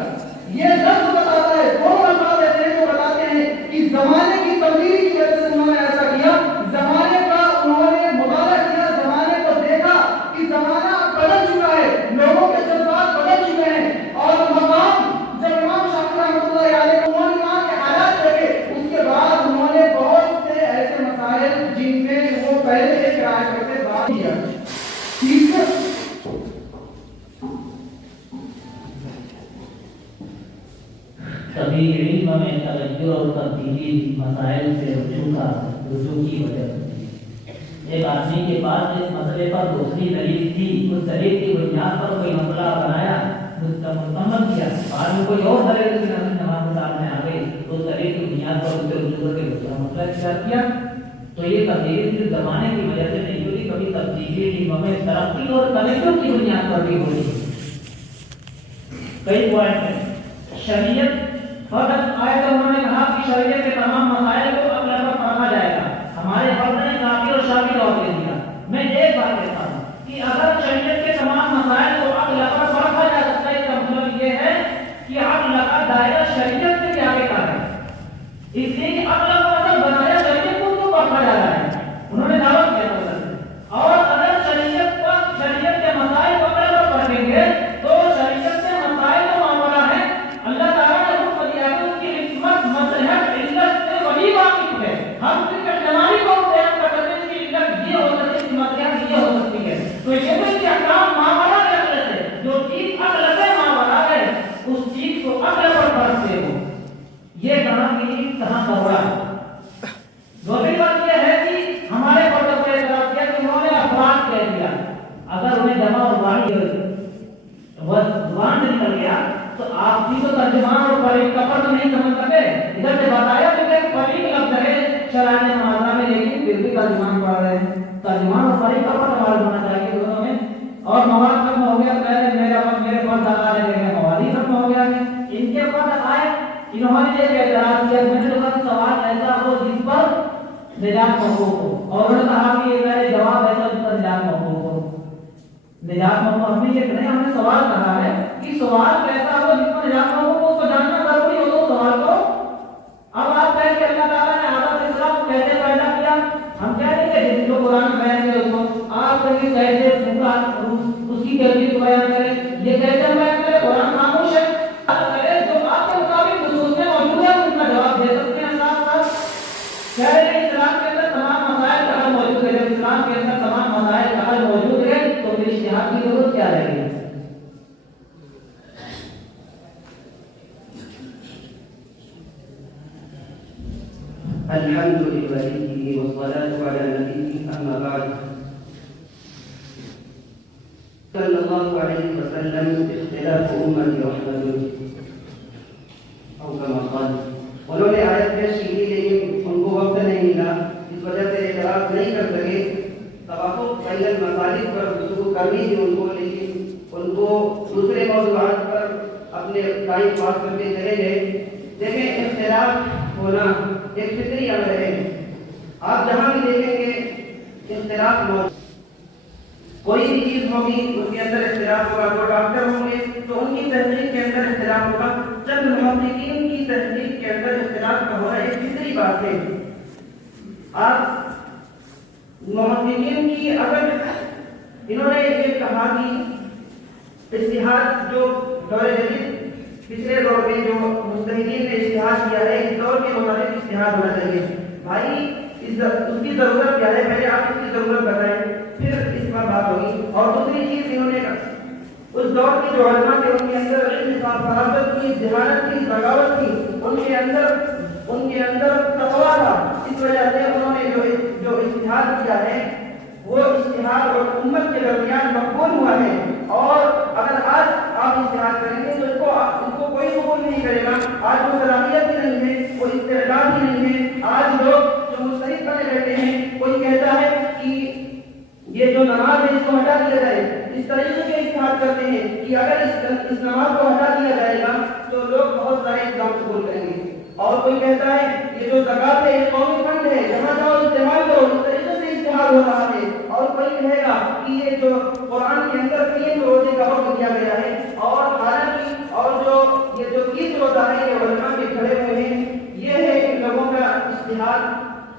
یہ لفظ بتاتا ہے, دونوں الفاظ ایسے ہیں جو بتاتے ہیں کہ زمانے کی تبدیلی کی وجہ سے انہوں نے ایسا کیا. زمانے کا انہوں نے مطالعہ کیا, زمانے کو دیکھا کہ زمانہ بدل چکا ہے, لوگوں کے جذبات بدل چکے ہیں. اور مقام جب امام شافعی رحمۃ اللہ علیہ کو انہوں نے وہاں کے حالات دیکھے اس کے بعد انہوں نے بہت سے ایسے مسائل جن میں وہ پہلے ایک رائے کرتے بات کیا. کبھی علم میں توجہ اور تبدیلی مسائل سے رجوع کی وجہ سے ایک آدمی کے پاس اس مسئلے پر دوسری دلیل تھی, اس دلیل کی بنیاد پر کوئی مسئلہ بنایا, مکمل کیا, بعد میں کوئی اور دلیل کی نماز سامنے آ گئی تو اس دلیل کی بنیاد پر اسے رجوع کر کے دوسرا مسئلہ اختیار کیا. تو یہ تبدیلی صرف زمانے کی وجہ سے نہیں ہوتی, کبھی تبدیلی علم میں ترقی اور توجہ کی بنیاد پر بھی ہوتی ہے. کئی پوائنٹ ہیں. شریعت فقط آئے تو انہوں نے کہا کہ شریعت کے تمام مسائل کو اپنے پر پرکھا جائے گا. ہمارے فرد نے کافی اور شافی کا دے دیا. میں ایک بات کہتا ہوں کہ اگر شریعت کے تمام مسائل کو عقل پر پرکھا جا سکتا ہے, اس کا مطلب یہ ہے کہ عقل کا دائرہ شریعت سے بھی آگے کا ہے, اس لیے کہ عقل کو اصل بنایا شریعت کو تو پرکھا جا رہا ہے. انہوں نے دعویٰ کیا تھا. اور اگر شریعت کے مسائل کو عقل پر پرکھیں گے تو شریعت سے مسائل کا معاملہ ہے. اللہ تعالیٰ نے حکم دیا کہ اس کی حکمت مصلحت علت سے وہی واقف ہے. ہم صرف اجتماعی کو بیان کر سکتے ہیں اس کی علت یہ ہو سکتی ہے, اس کی مصلحت یہ ہو سکتی ہے. تو یہ بھی کہ احکام معاملہ کے عقل سے, جو چیز عقل سے معاملہ ہے اس چیز کو عقل پر پرکھتے ہو. یہ کہاں کا ہوا ہے. دوسری بات یہ ہے کہ ہمارے پردوں سے اعتراض کیا کہ انہوں نے افراد کہہ دیا. اگر انہیں جمع اور زبان سے نکل گیا تو آپ بھی تو ترجمان اور فریق کا فرق نہیں سمجھ سکتے. ادھر سے بتایا تو کہ فریق لفظ ہے شرائط معاذہ میں, لیکن پھر بھی ترجمان پڑھ رہے ہیں. ترجمان اور فریق کا فرق معلوم ہونا چاہیے دونوں میں. اور مواد ختم ہو گیا, پہلے میرے فرض ادا لے مواد ہی ختم ہو گیا. ان کے فرض آئے, انہوں نے ایک اعتراض کیا. میں نے کہا سوال ایسا ہو جس پر نجات موقوف ہو, اور انہوں نے کہا کہ یہ میرے جواب ایسا جس پر نجات موقوف ہو. نجات موقوف ہم نے یہ نہیں, ہم نے سوال کہا ہے کہ سوال کیسا ہو جس پر نجات موقوف ہو, اس کو جاننا ضروری ہو تو سوال کو. اب آپ کہیں کہ اللہ تعالیٰ نے آدم اسلام کو کیسے پیدا کیا, ہم کہہ دیں کہ جس کو قرآن بیان کرے اس کو آپ کہیں کیسے اس کی کیفیت بیان کریں, یہ کیسے بیان کرے, قرآن خاموش ہے. جو آپ کے مطابق نصوص میں موجود ہے ان کا جواب دے سکتے ہیں ساتھ ساتھ. کہہ رہے ہیں اسلام کے اندر تمام مسائل کا حل موجود ہے. جب اسلام کے اندر تمام مسائل کا حل موجود ہے تو پھر اجتہاد کی ضرورت کیا رہے گی. الحمد لله والصلاة على نبيه أما بعد. صلى الله عليه وسلم اختلاف أمتي رحمة أو كما قال. انہوں نے آیت پیش کی لیکن ان کو وقت نہیں ملا, اس وجہ سے اعتراض نہیں کر سکے. توافق بین المسالک پر گفتگو کرنی تھی ان کو, لیکن ان کو دوسرے موضوعات پر اپنے ٹائم پاس کرتے چلے گئے. دیکھیں اختلاف ہونا ایک فطری امر ہے. آپ جہاں بھی دیکھیں گے اختلاف موجود. کوئی بھی چیز ہوگی اس کے اندر اختلاف ہوگا. تو ڈاکٹر ہوں گے تو ان کی تحقیق کے اندر اختلاف ہوگا. چند محققین کی تحقیق کے اندر اختلاف کا ہونا ایک فطری بات ہے. آپ محققین کی اگر انہوں نے یہ کہا کہ اجتہاد جو دور جدید پچھلے دور میں جو مجتہدین نے اجتہاد کیا ہے اس دور کے مطابق اجتہاد ہونا چاہیے. بھائی اس کی ضرورت کیا ہے؟ پہلے آپ اس کی ضرورت بتائیں پھر اس پر بات ہوگی. اور دوسری چیز انہوں نے اس دور کے جو علماء تھے ان کے اندر علم کا فراست کی، ذہانت کی، بغاوت کی، ان کے اندر تقویٰ تھا. اس وجہ سے انہوں نے جو اجتہاد کیا ہے وہ اجتہاد اور امت کے درمیان مقبول ہوا ہے. اور اگر آج آپ اجتہاد کریں گے تو اس کو کوئی قبول نہیں کرے گا. آج وہ صلاحیت ہی نہیں ہے، وہ استعداد ہی نہیں ہے. آج لوگ جو مستحق بنے بیٹھے ہیں، کوئی کہتا ہے کہ یہ جو نماز ہے اس کو ہٹا دیا جائے. اس طریقے کے اجتہاد کرتے ہیں کہ اگر اس نماز کو ہٹا دیا جائے گا تو لوگ بہت سارے اسلام قبول کریں گے. اور کوئی کہتا ہے یہ جو زکوٰۃ ہے یہ قومی فنڈ ہے، جہاں جاؤ استعمال کرو. اس طریقے سے استعمال ہو رہا ہے. اور کوئی کہے گا کہ یہ جو قرآن کے اندر 3 روزے کا حکم دیا گیا ہے اور حالانکہ اور یہ جو 30 روزہ ہے یہ علماء کے کھڑے ہوئے ہیں. یہ ہے ان لوگوں کا اجتہاد.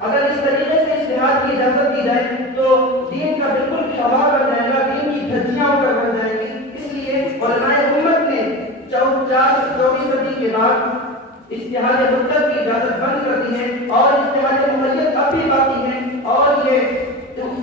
اگر اس طریقے سے اجتہاد کی اجازت دی جائے تو دین کا بالکل شباب بن جائے گا، دین کی دھجیاں ہو کر بن جائیں گی. اس لیے علماء امت نے 24ویں صدی کے بعد اجتہاد مطلق کی اجازت بند کر دی ہے اور اجتہاد مقید اب بھی باقی ہے اور یہ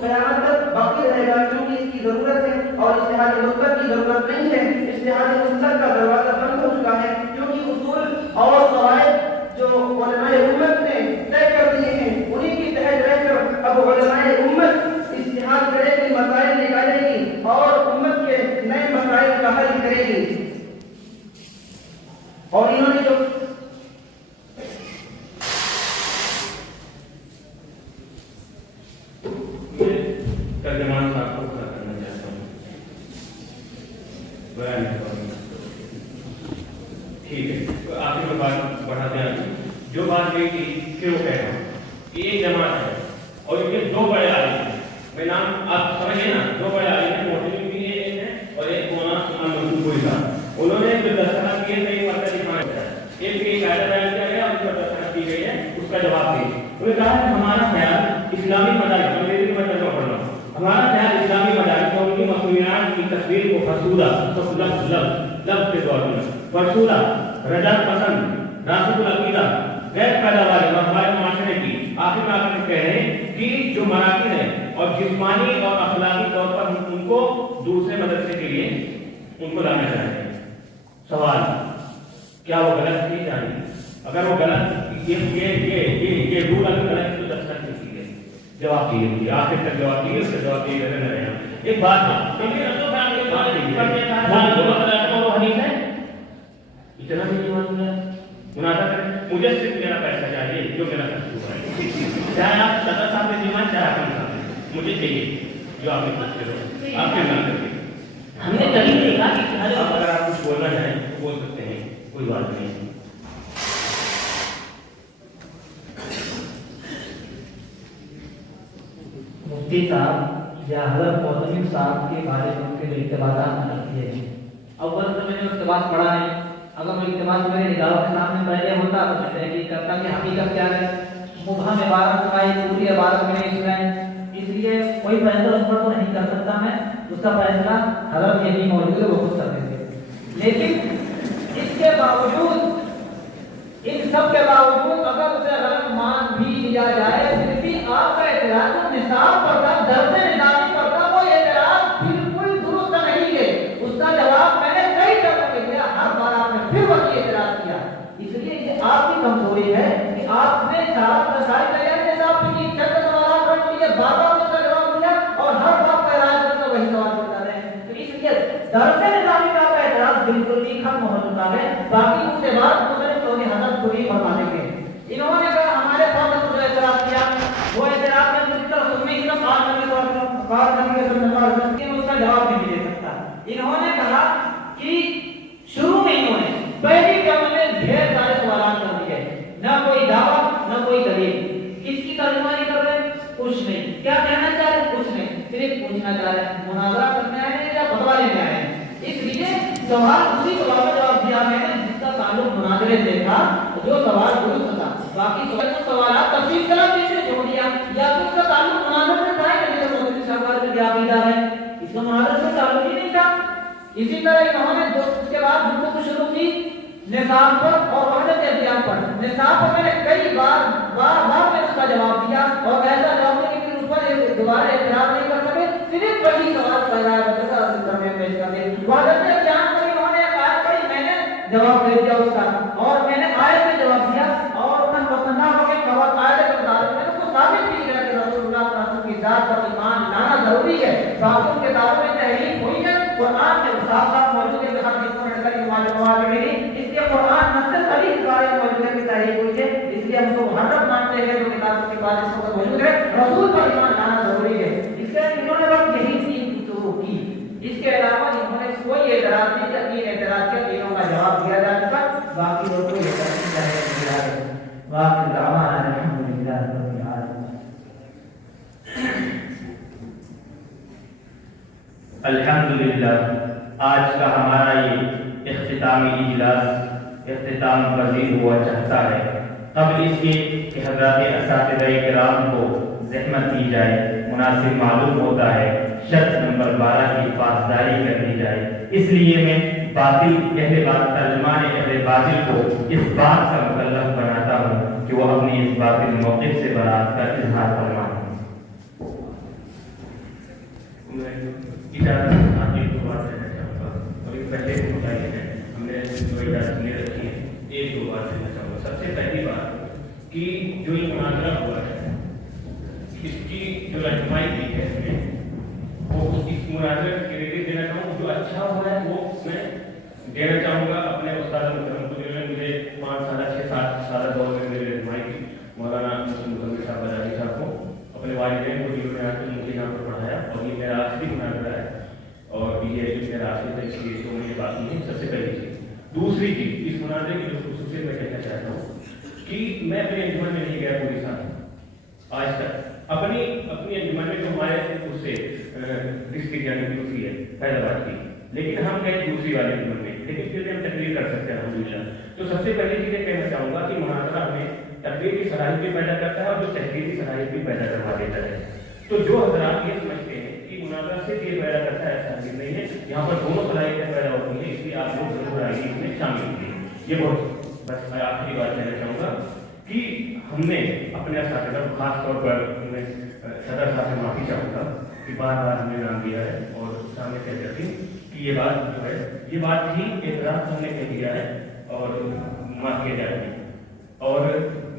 قیامت تک باقی رہے گا کیونکہ اس کی ضرورت ہے. اور اجتہاد مطلق کی ضرورت نہیں ہے. اجتہاد مطلق کا دروازہ بند ہو چکا ہے کیونکہ اصول اور قواعد جو علماء امت نے طے کر دیے ہیں انہیں کی تحت رہ کر اب علماء امت اجتہاد کرے گی، مسائل نکالے گی اور امت کے نئے مسائل کا حل کرے گی. اور انہوں نے جو ترجمان صاحب کو کھڑا کرنا چاہتا ہوں. ٹھیک ہے تو آخر میں بات بڑھاتے ہیں. جو بات گئی تھی پھر وہ کہہ رہا ہوں کہ ایک جماعت ہے اور ان کے 2 بڑے عالم ہیں. میں نام آپ سمجھے نا، 2 بڑے عالم ہیں. موٹی بھی ایک ہے اور ایک مولانا منصور کوئی تھا. انہوں نے جو دستخط کیے تھے یہ مسئلہ دکھانا چاہا. ایک قاعدہ بیان کیا گیا اور اس پر دستخط کی گئی ہے، اس کا جواب دیں. انہوں نے کہا کہ ہمارا خیال اسلامی مدارس، انگریزی میں ترجمہ پڑھ رہا ہوں، ہمارا خیال اسلامی مدارس میں ان کی مصنوعات کی تصویر کو فرسودہ لفظ کے طور میں فرسودہ، رجعت پسند، راسخ العقیدہ، غیر پیداوار اور ہمارے معاشرے کی آخر میں آپ کہہ رہے ہیں کہ جو مراکز ہیں اور جسمانی اور اخلاقی طور پر ہم ان کو دوسرے مدرسے کے لیے ان کو لانا چاہتے ہیں. سوال کیا وہ غلط نہیں جانی؟ اگر وہ غلط یہ رول اگر غلط تو دستخط نہیں کی گئی. جواب دیجیے، آخر تک جواب دیجیے، اس کا جواب دیجیے نہ رہے. ایک بات ہے اتنا بھی نہیں معلوم ہے. منازع کریں، مجھے صرف میرا پیسہ چاہیے جو میرا خرچ ہوا ہے. چاہے آپ 70 صاحب نے دیوان چاہے آپ نے مجھے چاہیے جو آپ نے خرچ کرو آپ کے نام کر کے. ہم نے کبھی نہیں کہا کہ اگر آپ کچھ بولنا چاہیں تو بول سکتے ہیں، کوئی بات نہیں. مفتی صاحب یا حضرت معتمد صاحب کے بارے میں ان کے جو اقتباسات نقل کیے ہیں، اول تو میں نے اقتباس پڑھا ہے. اگر وہ اقتباس میرے نگاہوں کے سامنے پہلے ہوتا تو میں تحقیق کرتا کہ حقیقت کیا ہے. مبہم عبارت کا یہ پوری عبارت میں نے اس میں اس لیے کوئی فیصلہ اس پر تو نہیں کر سکتا میں. اس کا فیصلہ حضرت یہی موجود ہے، وہ خود کر دیں گے. لیکن اس کے باوجود، ان سب کے باوجود اگر اسے غلط مان بھی لیا جائے پھر بھی آپ کا اعتراض نصاب پر تھا، درس نظامی پر تھا، وہ اعتراض بالکل درست نہیں ہے. اس کا جواب میں نے کئی دفعہ دیا، ہر بار آپ نے پھر وہی اعتراض کیا. اس لیے یہ آپ کی کمزوری ہے کہ آپ نے 4 مسائل تیار نصاب کی، چند سوالات رکھ لیے، بار اس کا جواب دیا اور ہر بار کا اعتراض کرتا وہی سوال کرتا رہے. تو اس لیے درس نظامی کا اعتراض بالکل ہی ختم ہو چکا ہے. باقی اس کے بعد حضرت پوری فرما دیں گے. انہوں نے کہا ہمارے ساتھ جو اعتراض کیا وہ اعتراض میں مجھ تک سننے کی بات کرنے کے اس کا جواب نہیں دے سکتا. انہوں نے کہا کہ شروع میں انہوں نے پہلی جمع میں ڈھیر سارے سوالات کر دیے، نہ کوئی دعویٰ نہ کوئی دلیل، کس کی ترجمانی کر رہے ہیں کچھ نہیں، کیا کہنا چاہ رہے ہیں کچھ نہیں، صرف پوچھنا چاہ رہے ہیں، مناظرہ کرنے آئے ہیں یا فتویٰ لینے آئے ہیں۔ اس لیے سوال اسی سوال کا جواب دیا میں نے جس کا تعلق مناظرے سے تھا، جو سوال درست تھا، باقی سوالات تفصیل کلام سے جوڑ دیا یا پھر اس کا تعلق مناظرے سے تھا کہ جیسے مولوی صاحب کا کیا عقیدہ ہے، اس کا مناظرے سے تعلق ہی نہیں تھا۔ اسی طرح انہوں نے اس کے بعد گفتگو شروع کی نصاب پر اور وحدت ادیان پر۔ نصاب پر میں نے کئی بار میں اس کا جواب دیا اور ایسا جواب دیا کہ پھر اس پر دوبارہ اعتراض نہیں کر سکے، صرف وہی سوال پیدا بچے کا پیش کر دیں۔ وحدت ادیان پر انہوں نے ایک آیت پڑھی، میں نے جواب دے دیا اس کا، اور میں نے آیت سے جواب دیا اور ان مصنع کے قواعد آیت کے مطابق میں نے اس کو ثابت بھی کیا کہ رسول اللہ صلی اللہ علیہ وسلم کی ذات پر ایمان لانا ضروری ہے۔ باقی ان کے دعووں میں تحریف ہوئی ہے، قرآن میں صاف صاف موجود ہے کہ ہر جس کو نکل اس لیے قرآن نص صریح اس بارے میں موجود ہے کہ تحریف ہوئی ہے، اس لیے ہم کو محرم مانتے ہیں جو کتابوں کے بعد اس وقت موجود ہے، رسول پر ایمان لانا ضروری ہے۔ اس لیے انہوں نے بس یہی تین گفتگو کی، اس کے علاوہ انہوں نے کوئی اعتراض نہیں کیا، تین اعتراض کے تینوں کا جواب دیا جا چکا، باقی لوگ کوئی اعتراض نہیں کرے واقعی دعوانا الحمدللہ رب العالمین۔ الحمدللہ آج کا ہمارا یہ اختتامی اجلاس اختتام پذیر ہوا چاہتا ہے۔ قبل اس کے کہ حضرات اساتذہ کرام کو زحمت دی جائے، مناسب معلوم ہوتا ہے شرط نمبر 12 کی پاسداری کر دی جائے، اس لیے میں باطل اہل بات ترجمان اہل باطل کو اس بات کا مکلف بناتا ہوں کہ وہ اپنی اس باطل موقف سے برات کا اظہار فرمائیں۔ پہلے ہم نے جو اجازت لے رکھی ہے، ایک دو بات کہنا چاہوں گا۔ سب سے پہلی بات کہ جو یہ مناظرہ ہوا ہے، اس کی جو رہنمائی کی ہے وہ اس مناظرے کے کریڈٹ دینا چاہوں گا۔ جو اچھا ہوا ہے وہ میں دینا چاہوں گا اپنے استاد محترم کو، جنہوں نے مجھے 5 سال 6 سال دور میں میری رہنمائی کی، مولانا مزمل صاحب بجاجی صاحب کو، اپنے والدین کو جنہوں نے آ کے مجھے یہاں پر پڑھایا، اور یہ میرا آخری مناظرہ ہے اور یہ میرا آخری تک یہ تو مجھے بات نہیں ہے۔ سب سے پہلی چیز۔ دوسری چیز، اس مناظرے کی جو خصوصیت میں کہنا چاہتا ہوں کہ میں اپنے انجمن میں نہیں گیا پوری سال آج تک، اپنی انجمن میں جو ہمارے اس سے ڈسٹرکٹ یعنی کہ اسی ہے فیضآباد کی، لیکن ہم گئے دوسری والے انجمن میں، لیکن پھر بھی ہم تقریر کر سکتے ہیں الحمدللہ۔ تو سب سے پہلی چیز یہ کہنا چاہوں گا کہ مناظرہ ہمیں تقریر کی صلاحیت بھی پیدا کرتا ہے اور جو تحریر کی صلاحیت بھی پیدا کروا دیتا ہے۔ تو جو حضرات یہ سمجھتے ہیں کہ مناظرہ صرف یہ پیدا کرتا ہے، ایسا نہیں ہے، یہاں پر دونوں صلاحیتیں پیدا ہوتی ہیں، اس لیے آپ لوگ ضرور آئیے اس میں شامل ہوئے۔ یہ بہت بس میں آخری بات کہنا چاہوں گا کہ ہم نے اپنے اساتذہ کو خاص طور پر میں صدر صاحب سے معافی چاہوں گا کہ بار بار ہم نے نام دیا ہے اور سامنے کہہ کرتی کہ یہ بات جو ہے یہ بات ہی اعتراض ہم نے کہہ دیا ہے اور معاف کیا جائے گی۔ اور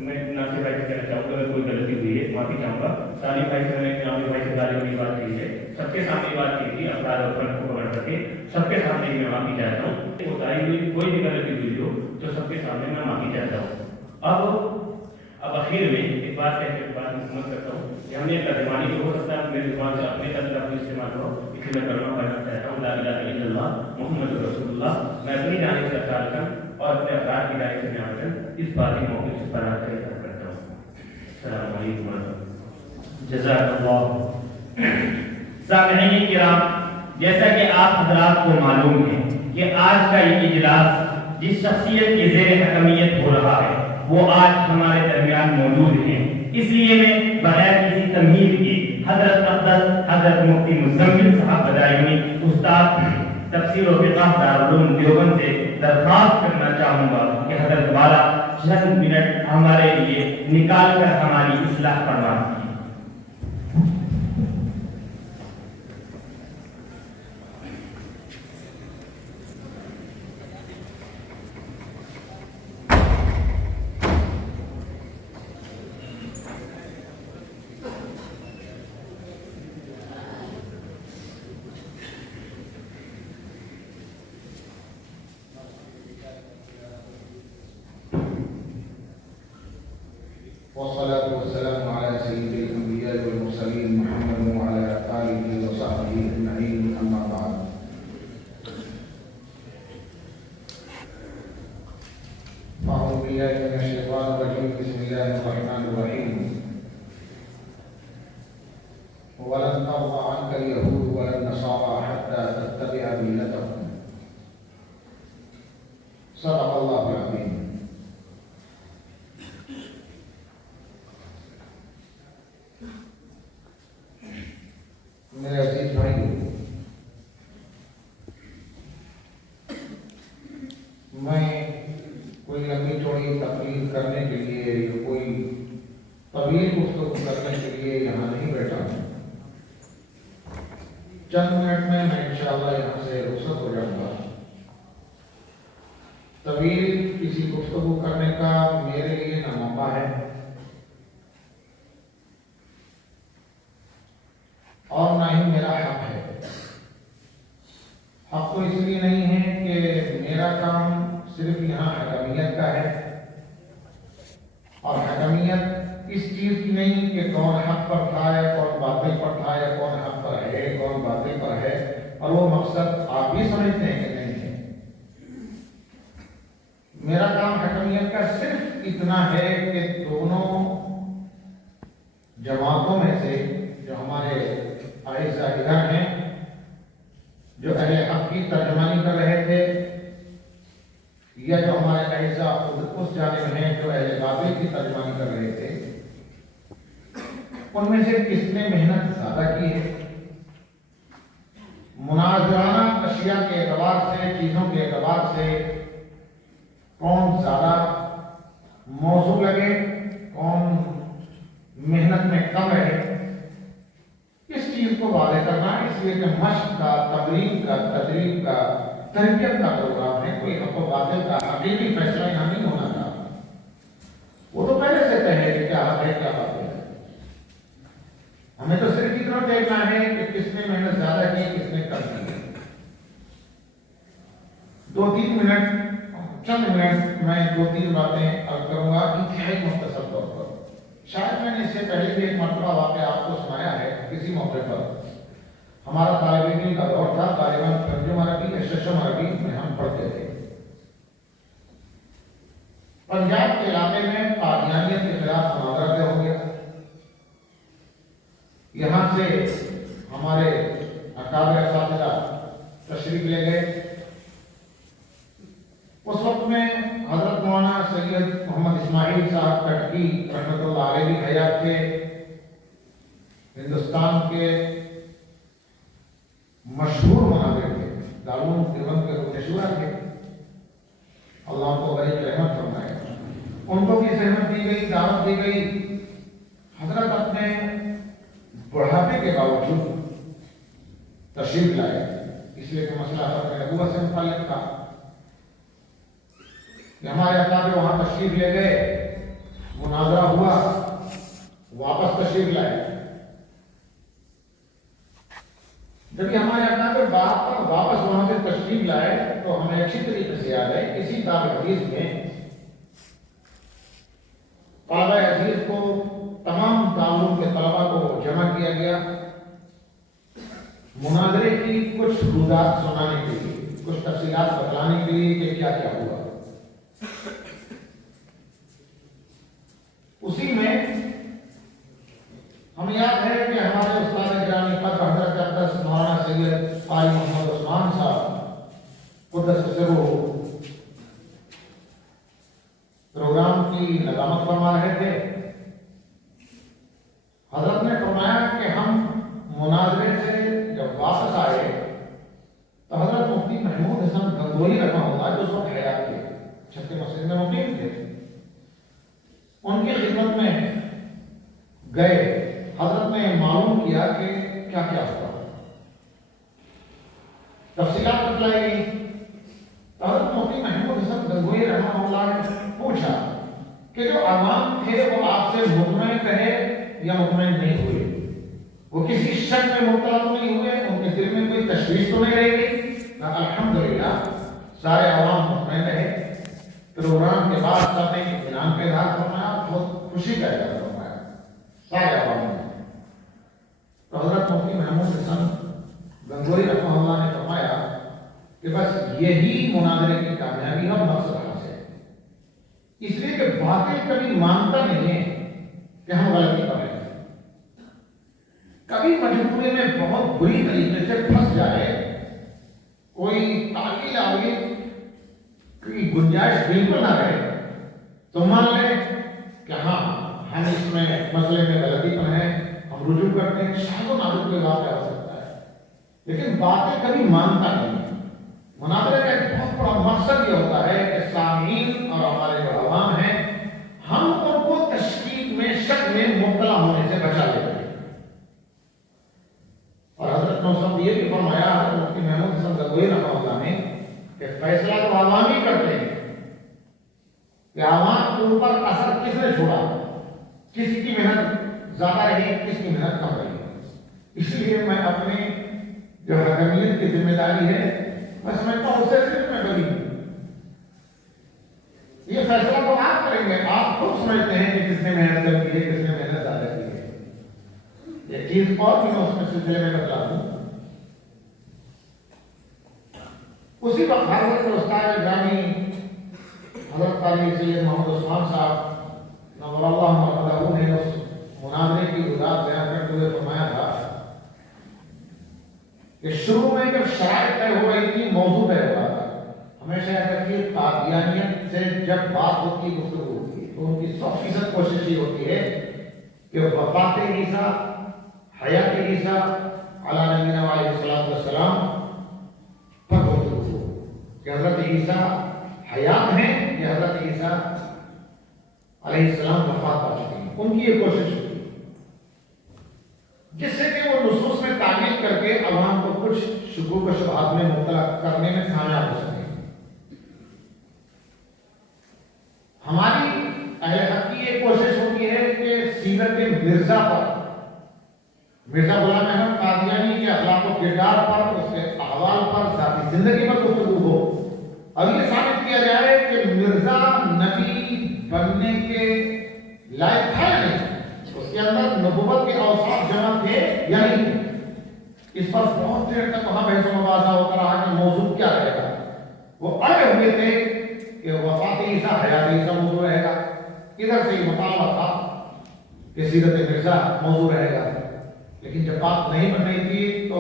میں ناصر بھائی سے کہنا چاہوں گا اگر کوئی غلطی ہوئی ہے معافی چاہوں گا۔ سالم بھائی سے میں نے عامر بھائی سے غالب کی بات کی ہے، سب کے سامنے بات کی تھی، افراد اور فرد کو پکڑ کر کے سب کے سامنے میں معافی چاہتا ہوں۔ بتائی ہوئی کوئی بھی غلطی ہوئی ہو تو سب کے سامنے میں معافی چاہتا ہوں۔ اب اخیر میں ایک بات کہہ کے بات مکمل کرتا ہوں کہ ہم نے ترجمانی بھی ہو سکتا ہے، میری زبان سے اپنے طرز کا استعمال کرو، اس لیے میں کلمہ پڑھنا چاہتا ہوں لا الہ الا اللہ محمد رسول اللہ۔ میں اپنی جانب سے اقرار اور اپنے افراد کی جانب سے نیامتاً اس بات کی موقع سے برات کا اظہار کرتا ہوں۔ السلام علیکم ورحمۃ اللہ۔ جزاک اللہ۔ سامعین کرام، جیسا کہ آپ حضرات کو معلوم ہے کہ آج کا یہ اجلاس جس شخصیت کی زیر حکمیت ہو رہا ہے وہ آج ہمارے درمیان موجود ہیں، اس لیے میں بغیر کسی تمہید کے حضرت اقدس حضرت مفتی مزمل صاحب بدایونی استاد تفسیر و فقہ دارالعلوم دیوبند سے درخواست کرنا چاہوں گا کہ حضرت والا چند منٹ ہمارے لیے نکال کر ہماری اصلاح فرمائیں۔ والصلاة والسلام على سيد الأنبياء والمرسلين محمد وعلى آله وصحبه أجمعين، أما بعد بالله من الشيطان الرجيم بسم الله الرحمن الرحيم ولن ترضى عنك اليهود ولا النصارى حتى تتبع ملتهم صدق الله العظيم. میرے عزیز بھائیو، میں کوئی لمبی چوڑی تقریر کرنے کے لیے یا کوئی طویل گفتگو کرنے کے لیے یہاں نہیں بیٹھا ہوں. چند منٹ میں انشاءاللہ یہاں سے رخصت ہو جاؤں گا. طویل کسی گفتگو کرنے کا میرے لیے نہ موقع ہے اور نہ ہی میرا حق ہے. حق تو اس لیے نہیں ہے کہ میرا کام صرف یہاں حکمیت کا ہے، اور حکمیت اس چیز کی نہیں کہ کون حق پر تھا یا کون باطل پر تھا یا کون حق پر ہے کون باطل پر ہے، اور وہ مقصد آپ بھی سمجھتے ہیں کہ نہیں ہے. میرا کام حکمیت کا صرف اتنا ہے کہ دونوں جماعتوں میں سے جو ہمارے اعزاء ادھر ہیں، جو اہل حق کی ترجمانی کر رہے تھے، یا جو ہمارے اعزاء اس جانب ہیں جو اہل باطل کی ترجمانی کر رہے تھے، ان میں سے کس نے محنت زیادہ کی ہے، مناظرانہ اشیاء کے اعتبار سے، چیزوں کے اعتبار سے کون زیادہ موضوع لگے، کون محنت میں کم رہے، اس چیز کو واضح کرنا اس لیے کہ مشق کا، تمرین کا، تدریب کا، تربیت کا پروگرام ہے. کوئی حق و باطل کا حقیقی فیصلہ یہاں نہیں ہونا تھا. وہ تو پہلے سے طے ہے کہ کیا حق ہے کیا باطل ہے. ہمیں تو صرف اتنا دیکھنا ہے کہ کس نے محنت زیادہ کی، کس نے کم کی. 2-3 منٹ، چند منٹ میں 2-3 باتیں عرض کروں گا انتہائی مختصر طور پر. شاید میں نے اس سے پہلے بھی ایک مرتبہ واقعہ آپ کو سنایا ہے. کسی موقع پر ہمارا طالب علم کا دور تھا، غالباً ترجمہ عربی یا ششم عربی میں ہم پڑھتے تھے. پنجاب کے علاقے میں قادیانیت کے خلاف مناظرہ طے ہو گیا. یہاں سے ہمارے اکابر اساتذہ تشریف لے گئے. اس وقت میں حضرت مولانا سید محمد اسماعیل صاحب کٹکی رحمۃ اللہ علیہ بھی حیات تھے. ہندوستان کے مشہور مناظر تھے، دارالعلوم دیوبند کے رکن تھے. اللہ کو بڑی رحمت فرمائے. ان کو بھی زحمت دی گئی، دعوت دی گئی. حضرت اپنے بڑھاپے کے باوجود تشریف لائے، اس لیے کہ مسئلہ ختم نبوت سے متعلق تھا. ہمارے اکابر وہاں تشریف لے گئے، مناظرہ ہوا، واپس تشریف لائے. جب یہ ہمارے اکابر واپس وہاں سے تشریف لائے تو ہمیں اچھی طریقے سے یاد ہے اسی دار حدیث میں طلبہ حدیث کو، تمام تعلق کے طلبہ کو جمع کیا گیا مناظرے کی کچھ حدود سنانے کے لیے، کچھ تفصیلات بتلانے کے لیے کہ کیا کیا ہوا. اسی میں ہم یاد ہے کہ ہمارے استاد گرامی قدر حضرت اقدس مولانا سید قاری محمد عثمان صاحب قدس سرو پروگرام کی نظامت فرما رہے تھے. حضرت نے فرمایا کہ ہم مناظرے سے جب واپس آئے تو حضرت مفتی محمود حسن گنگوہی رحمہ اللہ جو اس وقت حیات تھے، چھٹی مسجد میں مقیم تھے، ان کی خدمت میں گئے. حضرت نے معلوم کیا کہ کیا کیا ہوا، تفصیلات بتلائی گئی. حضرت مفتی محمود حسن گنگوہی رحمہ اللہ نے پوچھا کہ جو عوام تھے وہ آپ سے مطمئن رہے یا مطمئن نہیں ہوئے، وہ کسی شک میں مبتلا تو نہیں ہوئے، ان کے دل میں کوئی تشویش تو نہیں رہ گئی؟ الحمدللہ سارے عوام مطمئن رہے. پروگرام کے بعد سب نے اطمینان کا اظہار فرمایا، بہت خوشی کا اظہار فرمایا سارے عوام نے. تو حضرت مفتی محمود حسن گنگوہی رحمہ اللہ نے فرمایا کہ بس یہی مناظرے کی کامیابی اور مقصد حاصل ہے. اس لیے کہ باطل کبھی مانتا نہیں ہے کہ ہم غلطی کر رہے ہیں. کبھی مجبوری میں بہت بری طریقے سے پھنس جائے, کوئی تعویل آویل کی گنجائش بالکل نہ رہے, تو مان لے کہ ہاں ہم اس میں مسئلے میں غلطی پر ہیں, ہم رجوع کرتے ہیں, شاید و نادر کوئی واقعہ ہو سکتا ہے. لیکن باتیں کبھی مانتا نہیں. مناظرے کا ایک بہت بڑا مقصد یہ ہوتا ہے کہ سامعین اور ہمارے جو عوام ہیں, ہم ان کو تشکیک میں, شک میں مبتلا ہونے سے بچا لیتے ہیں. اور حضرت موسم یہ بھی فرمایا مفتی محمود حسن گنگوئی رحمہ اللہ نے کہ فیصلہ تو عوام ہی کرتے ہیں کہ عوام کے اوپر اثر کس نے چھوڑا, کس کی محنت زیادہ رہی, کس کی محنت کم رہی. اس لیے میں اپنی جو حکمیت کی ذمہ داری ہے میں سمجھتا ہوں اس سے صرف میں بری ہوں. یہ فیصلہ تو آپ کریں گے, آپ خود سمجھتے ہیں کہ کس نے محنت کم کی ہے, کس نے محنت زیادہ کی ہے. ایک چیز اور بھی میں اس میں سلسلے میں بتلا دوں. اسی وقت حضرت استاد گرامی حضرت قاری سید محمد عثمان صاحب نور اللہ مرحبا نے اس مناظرے کی وضاحت بیان کرتے ہوئے فرمایا تھا کہ شروع میں جب شرائط طے ہو رہی تھی, موضوع طے ہو رہا تھا, ہمیشہ ایسا کہ قادیانیت سے جب بات ہوتی ہے, گفتگو ہوتی ہے, تو ان کی 100% کوشش یہ ہوتی ہے کہ وفات عیسیٰ, حیات عیسیٰ علی نبینا علیہ السلام پر گفتگو ہو کہ حضرت عیسیٰ حیات ہیں یا حضرت عیسیٰ علیہ السلام وفات پا چکے ہیں. ان کی یہ کوشش ہوتی ہے جس سے کہ وہ نصوص میں تعمیل کر کے عوام کو کچھ شکوک و شبہات میں مبتلا کرنے میں کامیاب ہو سکے. ہماری اہل حق کی یہ کوشش ہوتی ہے کہ سیرت مرزا پر, مرزا غلام احمد قادیانی کے اخلاق و کردار پر, اس کے احوال پر, ذاتی زندگی پر گفتگو ہو, اور یہ ثابت کیا جائے کہ مرزا نبی بننے کے لائق تھا یا نہیں, اس کے اندر نبوت کے اوصاف جمع تھے یا نہیں. اس پر بہت دیر تک وہاں بحث و مباحثہ ہوتا رہا کہ موضوع کیا رہے گا. وہ اڑے ہوئے تھے کہ وفات عیسیٰ حیات عیسیٰ موضوع رہے گا, ادھر سے یہ مطالبہ تھا کہ سیرت مرزا موضوع رہے گا. لیکن جب بات نہیں بن رہی تھی تو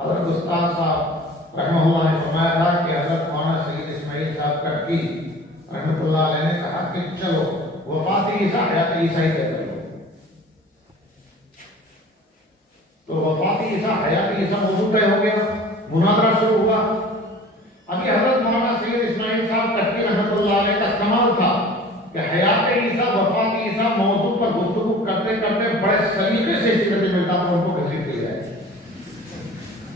حضرت استاد صاحب رحمہ اللہ نے فرمایا تھا کہ حضرت مولانا سید اسماعیل صاحب کٹکی رحمۃ اللہ علیہ نے کہا کہ چلو وفات عیسیٰ حیات عیسیٰ ہی طے کرو. تو وفات عیسیٰ حیات عیسیٰ موضوع طے ہو گیا, مناظرہ شروع ہوا. ابھی حضرت مولانا سید اسماعیل صاحب کٹکی رحمۃ اللہ علیہ کا کمال تھا کہ حیات عیسیٰ وفات عیسیٰ موضوع پر گفتگو کرتے کرتے بڑے سلیقے سے سیرت مرزا پر ان کو گھسیٹ دیا جائے.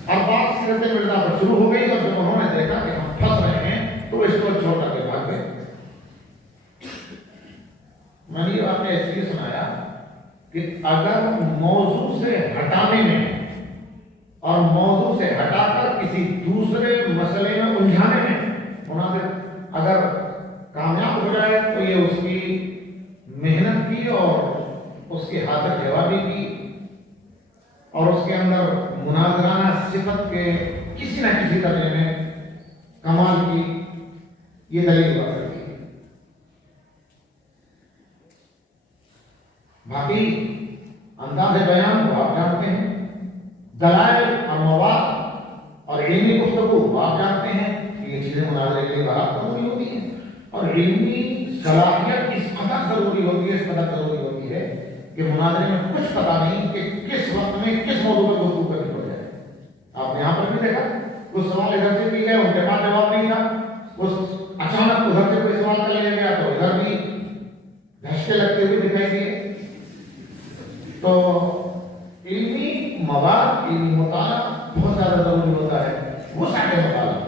اور بات سیرت مرزا پر شروع ہو گئی, اور جب انہوں نے دیکھا کہ ہم پھنس رہے ہیں تو اس کو چھوڑ کر کے بھاگ گئے. میں نے یہ واقعہ اس لیے سنایا کہ اگر موضوع سے ہٹانے میں اور موضوع سے ہٹا کر کسی دوسرے مسئلے میں الجھانے میں مناظر اگر کامیاب ہو جائے تو یہ اس کی محنت کی اور اس کی حاضر جوابی کی اور اس کے اندر مناظرانہ صفت کے کسی نہ کسی درجے میں کمال کی یہ دلیل ہوا کرتی ہے. باقی انداز بیان کو آپ جانتے ہیں, دلائل اور مواد اور علمی گفتگو کو آپ جانتے ہیں کہ یہ چیزیں مناظرے کے لیے بہت ضروری ہوتی ہیں, اور علمی صلاحیت اس قدر ضروری ہوتی ہے, اس قدر ضروری ہوتی ہے کہ مناظرے میں کچھ پتہ نہیں کہ کس وقت میں کس موضوع پر گفتگو کرنی پڑ جائے. آپ نے یہاں پر بھی دیکھا کچھ سوال ادھر سے بھی گئے, ان کے پاس جواب نہیں تھا, کچھ اچانک ادھر سے کوئی سوال کر لیا گیا تو ادھر بھی دھچکے لگتے ہوئے دکھائی دیے. تو علمی مواد, علمی مطالعہ بہت زیادہ ضروری ہوتا ہے. وہ سارے مطالعہ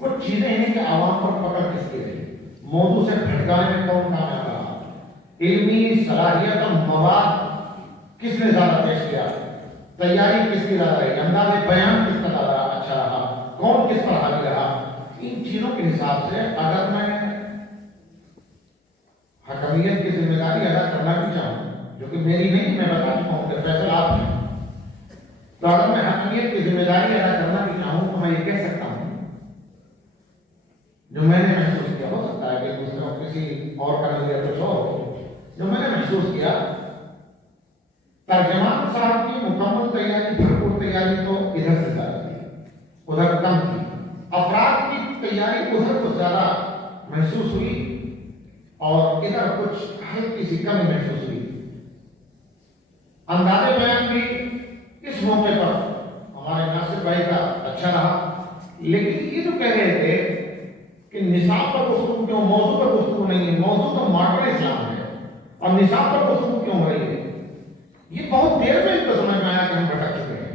کچھ چیزیں ہیں کہ عوام پر پکڑ کس کی رہی, موضوع سے بھٹکانے میں کون کامیاب رہا, علمی صلاحیت اور مواد کس نے زیادہ پیش کیا, تیاری کس کی زیادہ رہی, انداز بیان کس کا زیادہ اچھا رہا, کون کس پر حاوی رہا. ان چیزوں کے حساب سے اگر میں حکمیت کی ذمہ داری ادا کرنا بھی چاہوں, جو کہ میری نہیں, میں بتا چکا ہوں کہ فیصلہ آپ ہیں, تو اگر میں حکمیت کی ذمہ داری ادا کرنا بھی چاہوں تو میں یہ کہہ سکتا ہوں جو میں نے محسوس نتیجہ ہو سکتا ہے کہ دوسروں کسی اور کا نظریہ کچھ اور ہو. جو میں نے محسوس کیا ترجمان صاحب کی مکمل تیاری بھرپور تیاری تو ادھر سے زیادہ تھی, ادھر کم تھی. افراد کی تیاری ادھر کو زیادہ محسوس ہوئی اور ادھر کچھ ہلکی سی کمی محسوس ہوئی. انداز بیان بھی اس موقع پر ہمارے ناصر بھائی کا اچھا رہا, لیکن یہ جو کہہ رہے تھے کہ نصاب پر گفتگو کیوں, موضوع پر گفتگو نہیں ہے, موضوع تو ماڈرن اسلام ہے, اور نصاب پر گفتگو کیوں ہو رہی ہے, یہ بہت دیر میں ان کو سمجھ میں آیا کہ ہم بھٹک چکے ہیں.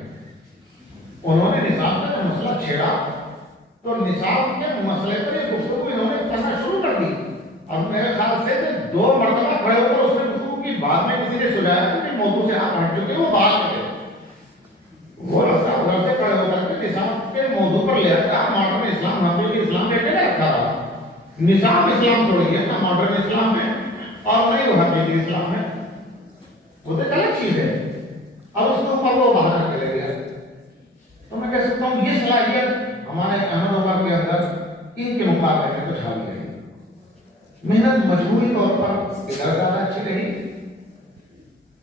انہوں نے نصاب کا جو مسئلہ چھیڑا تو نصاب کے مسئلے پر یہ گفتگو انہوں نے کرنا شروع کر دی, اور میرے خیال سے 2 مرتبہ کھڑے ہو کر اس نے گفتگو کی. بعد میں کسی نے سنایا کہ موضوع سے آپ ہٹ چکے, وہ بات کرے وہ رستہ ادھر سے کھڑے ہو کر کے نصاب کے موضوع پر لے آتا. ماڈرن اسلام حقیقی اسلام میں کہنے رکھا تھا, نصاب اسلام تھوڑی ہے, نہ ماڈرن اسلام ہے اور نہیں وہ حقیقی اسلام ہے, وہ تو غلط چیز ہے. اب اس کے اوپر وہ باہر نکلے گیا. تو میں کہہ سکتا ہوں یہ صلاحیت ہمارے احمد عمر کے اندر ان کے مقابلے میں کچھ حال ہے. محنت مجبوری طور پر ادھر زیادہ اچھی رہی,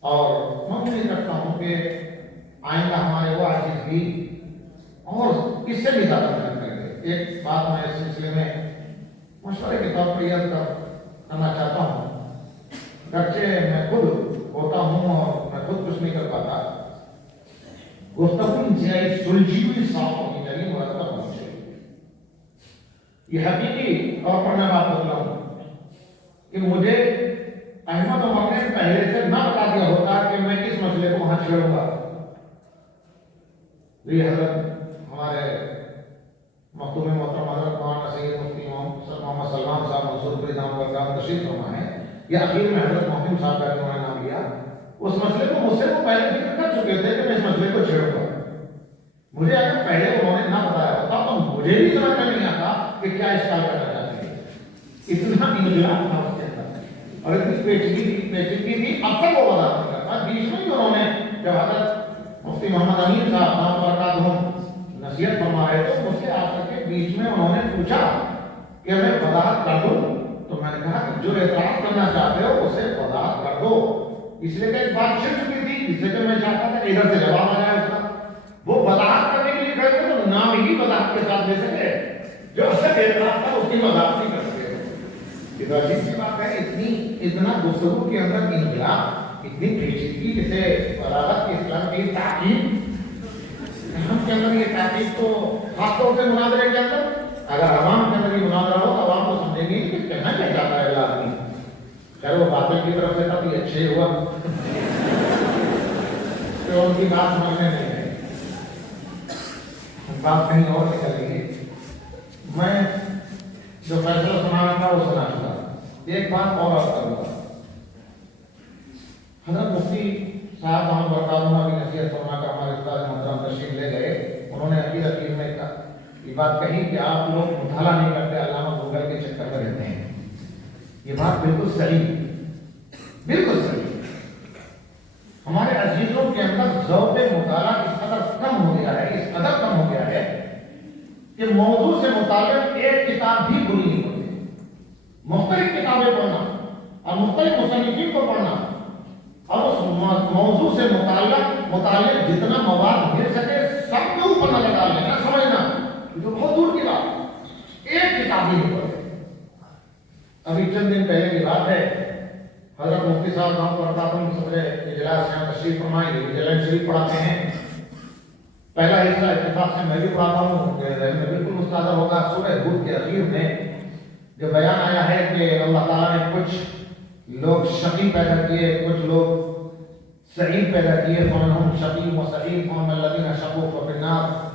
اور میں امید کرتا ہوں کہ آئندہ ہمارے وہ عزیز بھی اور اس سے بھی زیادہ محنت کریں گے. ایک بات میں اس سلسلے میں مشورے کے طور پر یہ کرنا چاہتا ہوں, گرچہ میں خود ہوتا ہوں اور میں خود کچھ نہیں کر پاتا, گفتگو انتہائی سلجھی ہوئی صاف ہونی چاہیے, مرتب ہونی چاہیے. یہ حقیقی طور پر میں بات بتلاؤں کہ مجھے احمد عمر نے پہلے سے نہ بتا دیا ہوتا کہ میں کس مسئلے کو وہاں چھیڑوں گا. یہ حضرت ہمارے مختوم محترم حضرت مولانا سید مفتی محمد سلمان صاحب منصور پوری نام پر کام تشریف فرما ہے, یا اخیر میں حضرت محتم صاحب کا انہوں نے نام لیا. اس مسئلے کو مجھ سے وہ پہلے فکر کر چکے تھے کہ میں اس مسئلے کو چھیڑوں گا. مجھے اگر پہلے انہوں نے نہ بتایا ہوتا تو مجھے بھی سمجھ میں نہیں آتا کہ کیا اشکال کرنا چاہتے ہیں. اتنا انقلاب تھا اس کے اندر, اور اتنی پیچیدگی بھی اب تک وہ بتا نہیں کرتا. بیچ میں انہوں نے جب حضرت مفتی محمد امین صاحب نام پر نصیحت فرما رہے تو مجھ سے آ کر کے بیچ میں انہوں نے پوچھا کہ میں وضاحت کر دوں, تو میں نے کہا کہ جو اعتراض کرنا چاہتے ہو اسے وضاحت کر دو. اس لیے کہ ایک بات چھڑ چکی تھی جس سے کہ میں چاہتا تھا ادھر سے جواب آ جائے اس کا. وہ وضاحت کرنے کے لیے کہتے تھے تو نام ہی وضاحت کے ساتھ دے سکے, جو اصل اعتراض تھا اس کی وضاحت نہیں کر سکے. عجیب سی بات ہے, اتنا گفتگو کے اندر انقلاب, اتنی پیچیدگی, جیسے عدالت کے اسلام کی تاکید, ہم کے اندر یہ تاکید تو خاص طور سے مناظرے کے اندر, اگر عوام کے اندر یہ مناظرہ ہو تو عوام کو سمجھیں گے کہ کہنا کیا چاہتا ہے اللہ آدمی. خیر وہ باطل کی طرف سے تب یہ اچھے ہوا کہ ان کی بات سمجھنے نہیں ہے, بات کہیں اور نکل گئی. میں جو فیصلہ سنانا تھا وہ سنا چکا. ایک بات اور کروں گا, حضرت مفتی صاحب ہم برکاتہ کی نصیحت فرما کر ہمارے استاد محترم تشریف لے گئے. انہوں نے اخیر میں یہ بات کہی کہ آپ لوگ مطالعہ نہیں کرتے, علامہ گوگل کے چکر میں رہتے ہیں. یہ بات بالکل صحیح, بالکل صحیح. ہمارے عزیزوں کے اندر ذوق مطالعہ اس قدر کم ہو گیا ہے, اس قدر کم ہو گیا ہے کہ موضوع سے متعلق ایک کتاب بھی پوری نہیں ہوتی. مختلف کتابیں پڑھنا اور مختلف مصنفین کو پڑھنا, اور اس موضوع سے متعلق جتنا مواد مل سکے سب کے اوپر نظر ڈال لینا, سمجھنا, یہ تو بہت دور کی بات. ایک کتاب ہی نہیں پڑھتے. ابھی چند دن پہلے کی بات ہے, حضرت مفتی صاحب نام پڑھتا ہوں صدر اجلاس یہاں تشریف فرمائے, وجیلنٹ شریف پڑھاتے ہیں. پہلا حصہ اتفاق سے میں بھی پڑھاتا ہوں, بالکل مستحضر ہوگا. سورہ ہود کے اخیر میں جو بیان آیا ہے کہ اللہ تعالیٰ نے کچھ لوگ شقی پیدا کیے, کچھ لوگ سعید پیدا کیے. فمنہم شقی و سعید, فاما الذین شقوا ففی النار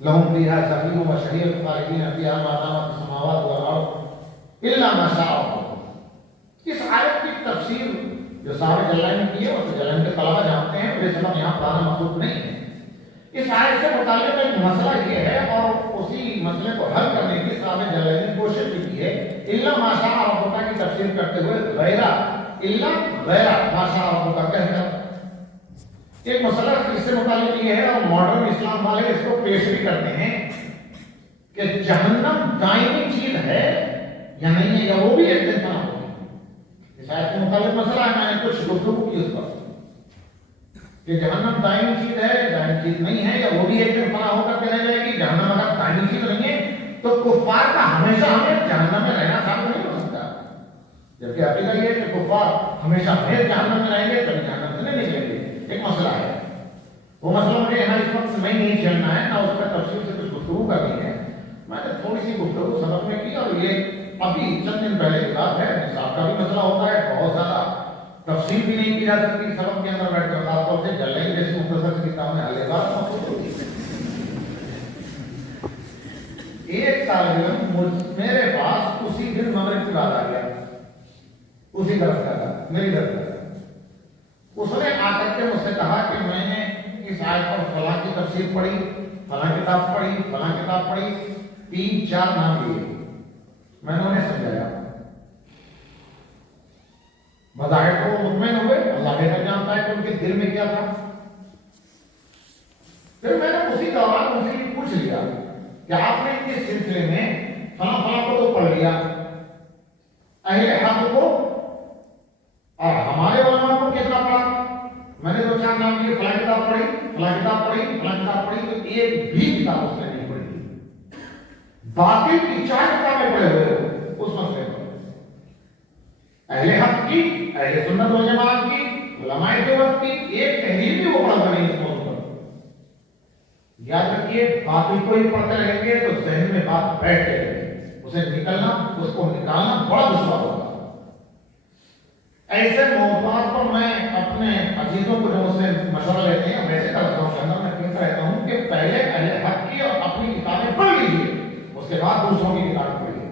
لهم فیہا زفیر و شہیق خالدین فیہا ما دامت السماوات والارض الا ما شاء اللہ. اس آیت کی تفسیر جو صاحب جلال نے کی ہے وہ جلال کے طلبہ جانتے ہیں, یہ سبق یہاں پڑھانا مخصوص نہیں ہے. اس آیت سے متعلق ایک مسئلہ یہ ہے, اور اسی مسئلے کو حل کرنے کی صاحب جلال نے کوشش بھی کی ہے. الا ما شاء ربک کی تفسیر کرتے ہوئے غیرہ, الا غیرہ ما شاء ربک کہہ کر ایک مسئلہ اس سے متعلق یہ ہے, اور ماڈرن اسلام والے اس کو پیش بھی کرتے ہیں کہ جہنم دائمی چیز ہے یا نہیں ہے، یا وہ بھی ایک دن فنا ہوگی. اس آیت کے مطابق مسئلہ ہے، میں نے کچھ گفتگو کی اس پر کہ جہنم دائمی چیز ہے، دائمی چیز نہیں ہے، یا وہ بھی ایک دن فنا ہو کر کے رہ جائے گی. جہنم اگر دائمی چیز نہیں ہے تو کفار کا ہمیشہ ہمیں جہنم میں رہنا ثابت نہیں ہو سکتا. جبکہ حقیقت یہ ہے کہ کفار ہمیشہ ہمیں جہنم میں رہیں گے، کبھی جہنم سے نہیں نکلیں گے. ایک مسئلہ ہے، وہ مسئلہ مجھے یہاں اس وقت نہیں چھیڑنا ہے، نہ اس پر تفصیل سے کچھ گفتگو کرنی ہے. میں نے تھوڑی سی گفتگو سبق میں کی، اور یہ ابھی چند دن پہلے کی بات ہے. نصاب کا بھی مسئلہ ہوتا ہے، بہت زیادہ تفصیل بھی نہیں کی جا سکتی سبق کے اندر بیٹھ کر، خاص طور سے جلنے جیسی مختصر سی کتاب میں حل بات موجود ہوتی ہے. ایک طالب علم میرے پاس اسی دن مغرب کی بات آ گیا، اسی درس کا تھا، میری درس کا تھا. اس نے آ کر کے مجھ سے کہا کہ میں نے اس آیت پر فلاں کی تفسیر پڑھی، فلاں کتاب پڑھی، فلاں کتاب پڑھی، 3-4 نام لیے. میں نے انہیں سمجھایا، بظاہر تو وہ مطمئن ہوئے، اللہ بہتر جانتا ہے کہ ان کے دل میں کیا تھا. پھر میں نے اسی دوران ان سے یہ پوچھ لیا کہ آپ نے اس سلسلے میں فلاں فلاں کو تو پڑھ لیا، اہل حق کو اور ہمارے علماء کو کتنا پڑھا؟ میں نے 2-4 نام لیے، فلاں کتاب پڑھی، فلاں کتاب پڑھی، فلاں کتاب پڑھی، تو ایک بھی کتاب اس نے نہیں پڑھی. باقی کی 4 کتابیں پڑھے ہوئے اس مسئلے پر، اہل حق کی، اہل سنت و جماعت کی، علماء دیوبند کی، ایک تحریر بھی وہ پڑھ کر نہیں اس موضوع پر. یاد رکھیے، باقی کو ہی پڑھتے رہیں گے تو ذہن میں بات بیٹھ جائے گی، اسے نکلنا، اس کو نکالنا بڑا دشوار ہوگا. ایسے موضوعات پر میں اپنے عزیزوں کو جو مجھ سے مشورہ لیتے ہیں، ویسے طلباء کے اندر میں کہتا رہتا ہوں کہ پہلے اہل حق کی اور اپنی کتابیں پڑھ لیجیے، اس کے بعد دوسروں کی کتابیں پڑھیے.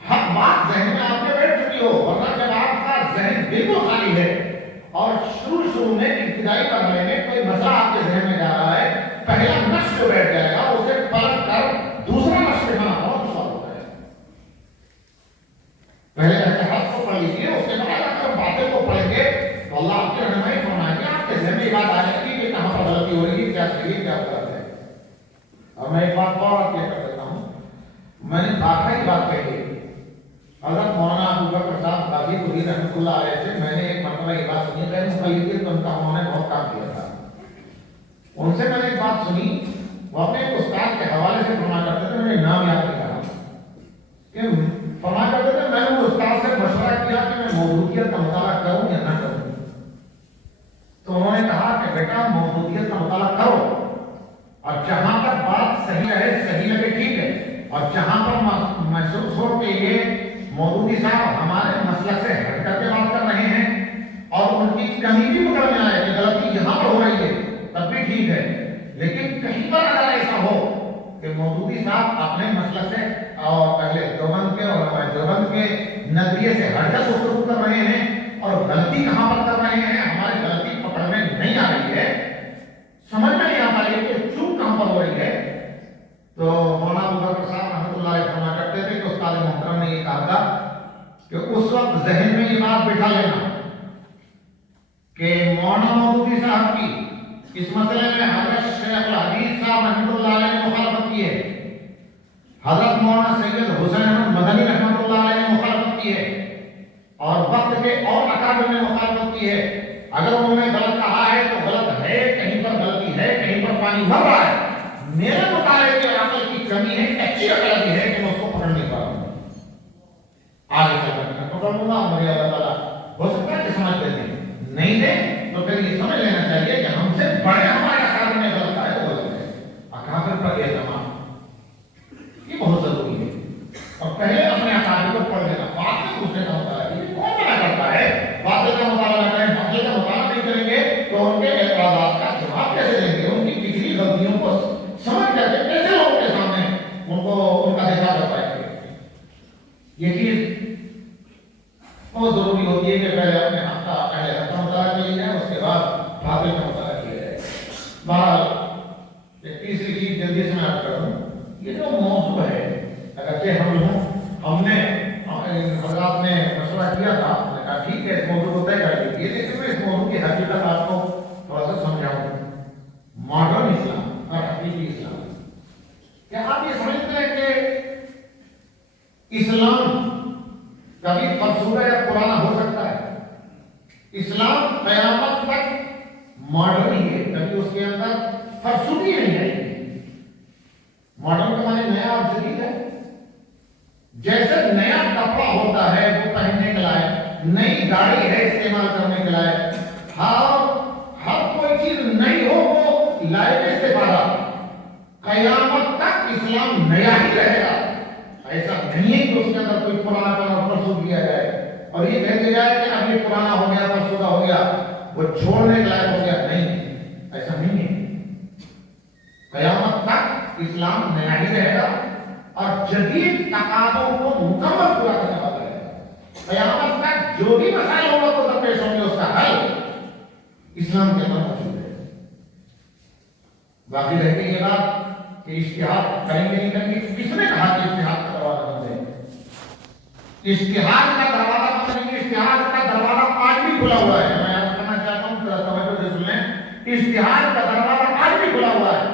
حق بات ذہن میں آپ کے بیٹھ چکی ہو، ورنہ جب آپ کا ذہن بالکل خالی ہے اور شروع میں ابتدائی مرحلے میں کوئی مسئلہ آپ کے ذہن میں جا رہا ہے، پہلا نقش جو بیٹھ جائے گا اسے پلٹ کر دوسرا نقش بنانا بہت دشوار ہوتا ہے. پہلے احتیاط کو پڑھ لیجیے، اس کے بعد اگر باتیں کو پڑھیں گے تو اللہ آپ کی رہنمائی فرمائے گا، آپ کے ذہن میں یہ بات آ جائے گی کہ کہاں پر غلطی ہو رہی ہے، کیا صحیح ہے، کیا غلط ہے. اور میں ایک بات اور کلیئر کر دیتا ہوں، میں نے باقاعدہ یہ بات کہی ہے. حضرت مولانا ابوبکر صاحب غازی پوری رحمۃ اللہ علیہ سے میں نے ایک مرتبہ یہ بات سنی، غیر مقلدیت ان کا انہوں نے بہت کام کیا تھا. ان سے میں نے ایک بات سنی، وہ اپنے ایک استاد کے حوالے سے فرمایا کرتے تھے، میں نے نام یاد نہیں رہا کہ فرمایا کرتے تھے، میں نے وہ استاد سے مشورہ کیا کہ میں موضوعیت کا مطالعہ کروں یا نہ کروں. تو انہوں نے کہا کہ بیٹا موضوعیت کا مطالعہ کرو، اور جہاں پر بات صحیح رہے، صحیح لگے ٹھیک ہے، اور جہاں پر محسوس ہو کہ یہ مودودی صاحب ہمارے مسلک سے ہٹ کر کے بات کر رہے ہیں اور ان کی کمی بھی پکڑ میں آئے کہ غلطی یہاں پر ہو رہی ہے، تب بھی ٹھیک ہے. لیکن کہیں پر اگر ایسا ہو کہ مودودی صاحب اپنے مسلک سے اور پہلے دیوبند کے اور دیوبند کے نظریے سے ہٹ کر گفتگو کر رہے ہیں اور غلطی کہاں پر کر رہے ہیں، ہماری غلطی پکڑ میں نہیں آ رہی ہے، سمجھ میں نہیں آ پا رہی ہے کہ چوک کہاں پر ہو رہی ہے، تو مولانا ابوبکر صاحب رحمۃ اللہ علیہ فرمایا کرتے تھے کہ استاد محترم نے یہ کہا تھا کہ اس وقت ذہن میں یہ بات بٹھا لینا کہ مولانا مودودی صاحب کی اس مسئلے میں حضرت شیخ الحدیث صاحب رحمۃ اللہ علیہ نے مخالفت کی ہے، حضرت مولانا سید حسین احمد مدنی رحمۃ اللہ علیہ نے مخالفت کی ہے، اور وقت کے اور اکابر نے مخالفت کی ہے. اگر انہوں نے غلط کہا ہے تو غلط ہے، کہیں پر غلطی ہے، کہیں پر پانی بھر رہا ہے. میرے مطالعے کے عقل کی کمی ہے، اچھی عقل ہے کہ میں اس کو پکڑ نہیں پا رہا ہوں. آگے چل کر میں پکڑ لوں گا، مجھے اللہ تعالیٰ ہو سکتا ہے کہ سمجھ لیتے نہیں دے تو پھر یہ سمجھ لینا چاہیے کہ ہم سے بڑے ہمارے اکابر نے غلط کہا ہے تو غلط ہے. اکابر پر اعتماد یہ بہت ضروری ہے، اور پہلے اپنے اکابر کو پڑھ لینا، بعد میں دوسرے کا مطالعہ کیجیے. کون منع کرتا ہے باطل کا مطالعہ نہ کریں؟ باطل کا مطالعہ نہیں کریں گے تو ان کے اعتراضات کا جواب کیسے دیں گے؟ ان کی پچھلی غلطیوں کو سمجھ کر کے کیسے لوگوں کے سامنے ان کا دفاع کر پائیں گے؟ یہ چیز بہت ضروری ہوتی ہے کہ پہلے اپنے حق کا مطالعہ کیا جائے، اس کے بعد باطل کا مطالعہ کیا جائے. بہرحال ایک تیسری چیز جلدی سے میں آپ کر دوں، یہ جو موضوع ہے، اگرچہ ہم نے حضرات نے مشورہ کیا تھا، میں نے کہا ٹھیک ہے اس موضوع کو طے کر لیجیے، لیکن میں اس موضوع کی حقیقت آپ کو تھوڑا سا سمجھاؤں. ماڈرن اسلام اور حقیقی اسلام، کیا آپ یہ سمجھتے ہیں کہ اسلام کبھی فرسودہ یا پرانا ہو سکتا ہے. اسلام قیامت تک ماڈرن ہی ہے, کبھی اس کے اندر فرسودی نہیں ہے. ماڈرن کا معنی نیا اور جدید ہے. جیسے نیا کپڑا ہوتا ہے وہ پہننے کے لائق, نئی گاڑی ہے استعمال کرنے کے لائق, ہر کوئی چیز نئی ہو وہ لائق استفادہ. قیامت تک اسلام نیا ہی رہے گا. ایسا نہیں ہے کہ اس کے اندر کوئی پرانا پرانا فرسود کیا جائے اور یہ کہتے جائے کہ اب یہ پرانا ہو گیا, فرسودہ ہو گیا, وہ چھوڑنے کے لائق ہو گیا. نہیں, ایسا نہیں ہے. قیامت تک اسلام نیا ہی رہے گا اور جدید تقاضوں کو مکمل پورا کرنے والا رہے گا. قیامت تک جو بھی مسائل ہوگا تو درپیش ہوں گے, اس کا حل اسلام کے اندر موجود ہے. باقی رہ گئی یہ بات کہ اشتہاد کریں گے نہیں کریں گے. کس نے کہا کہ اشتہاد کا دروازہ بند ہے؟ اشتہاد کا دروازہ بند نہیں, اشتہاد کا دروازہ آج بھی کھلا ہوا ہے. میں آپ کو کہنا چاہتا ہوں, توجہ سے سن لیں, اشتہاد کا دروازہ آج بھی کھلا ہوا ہے.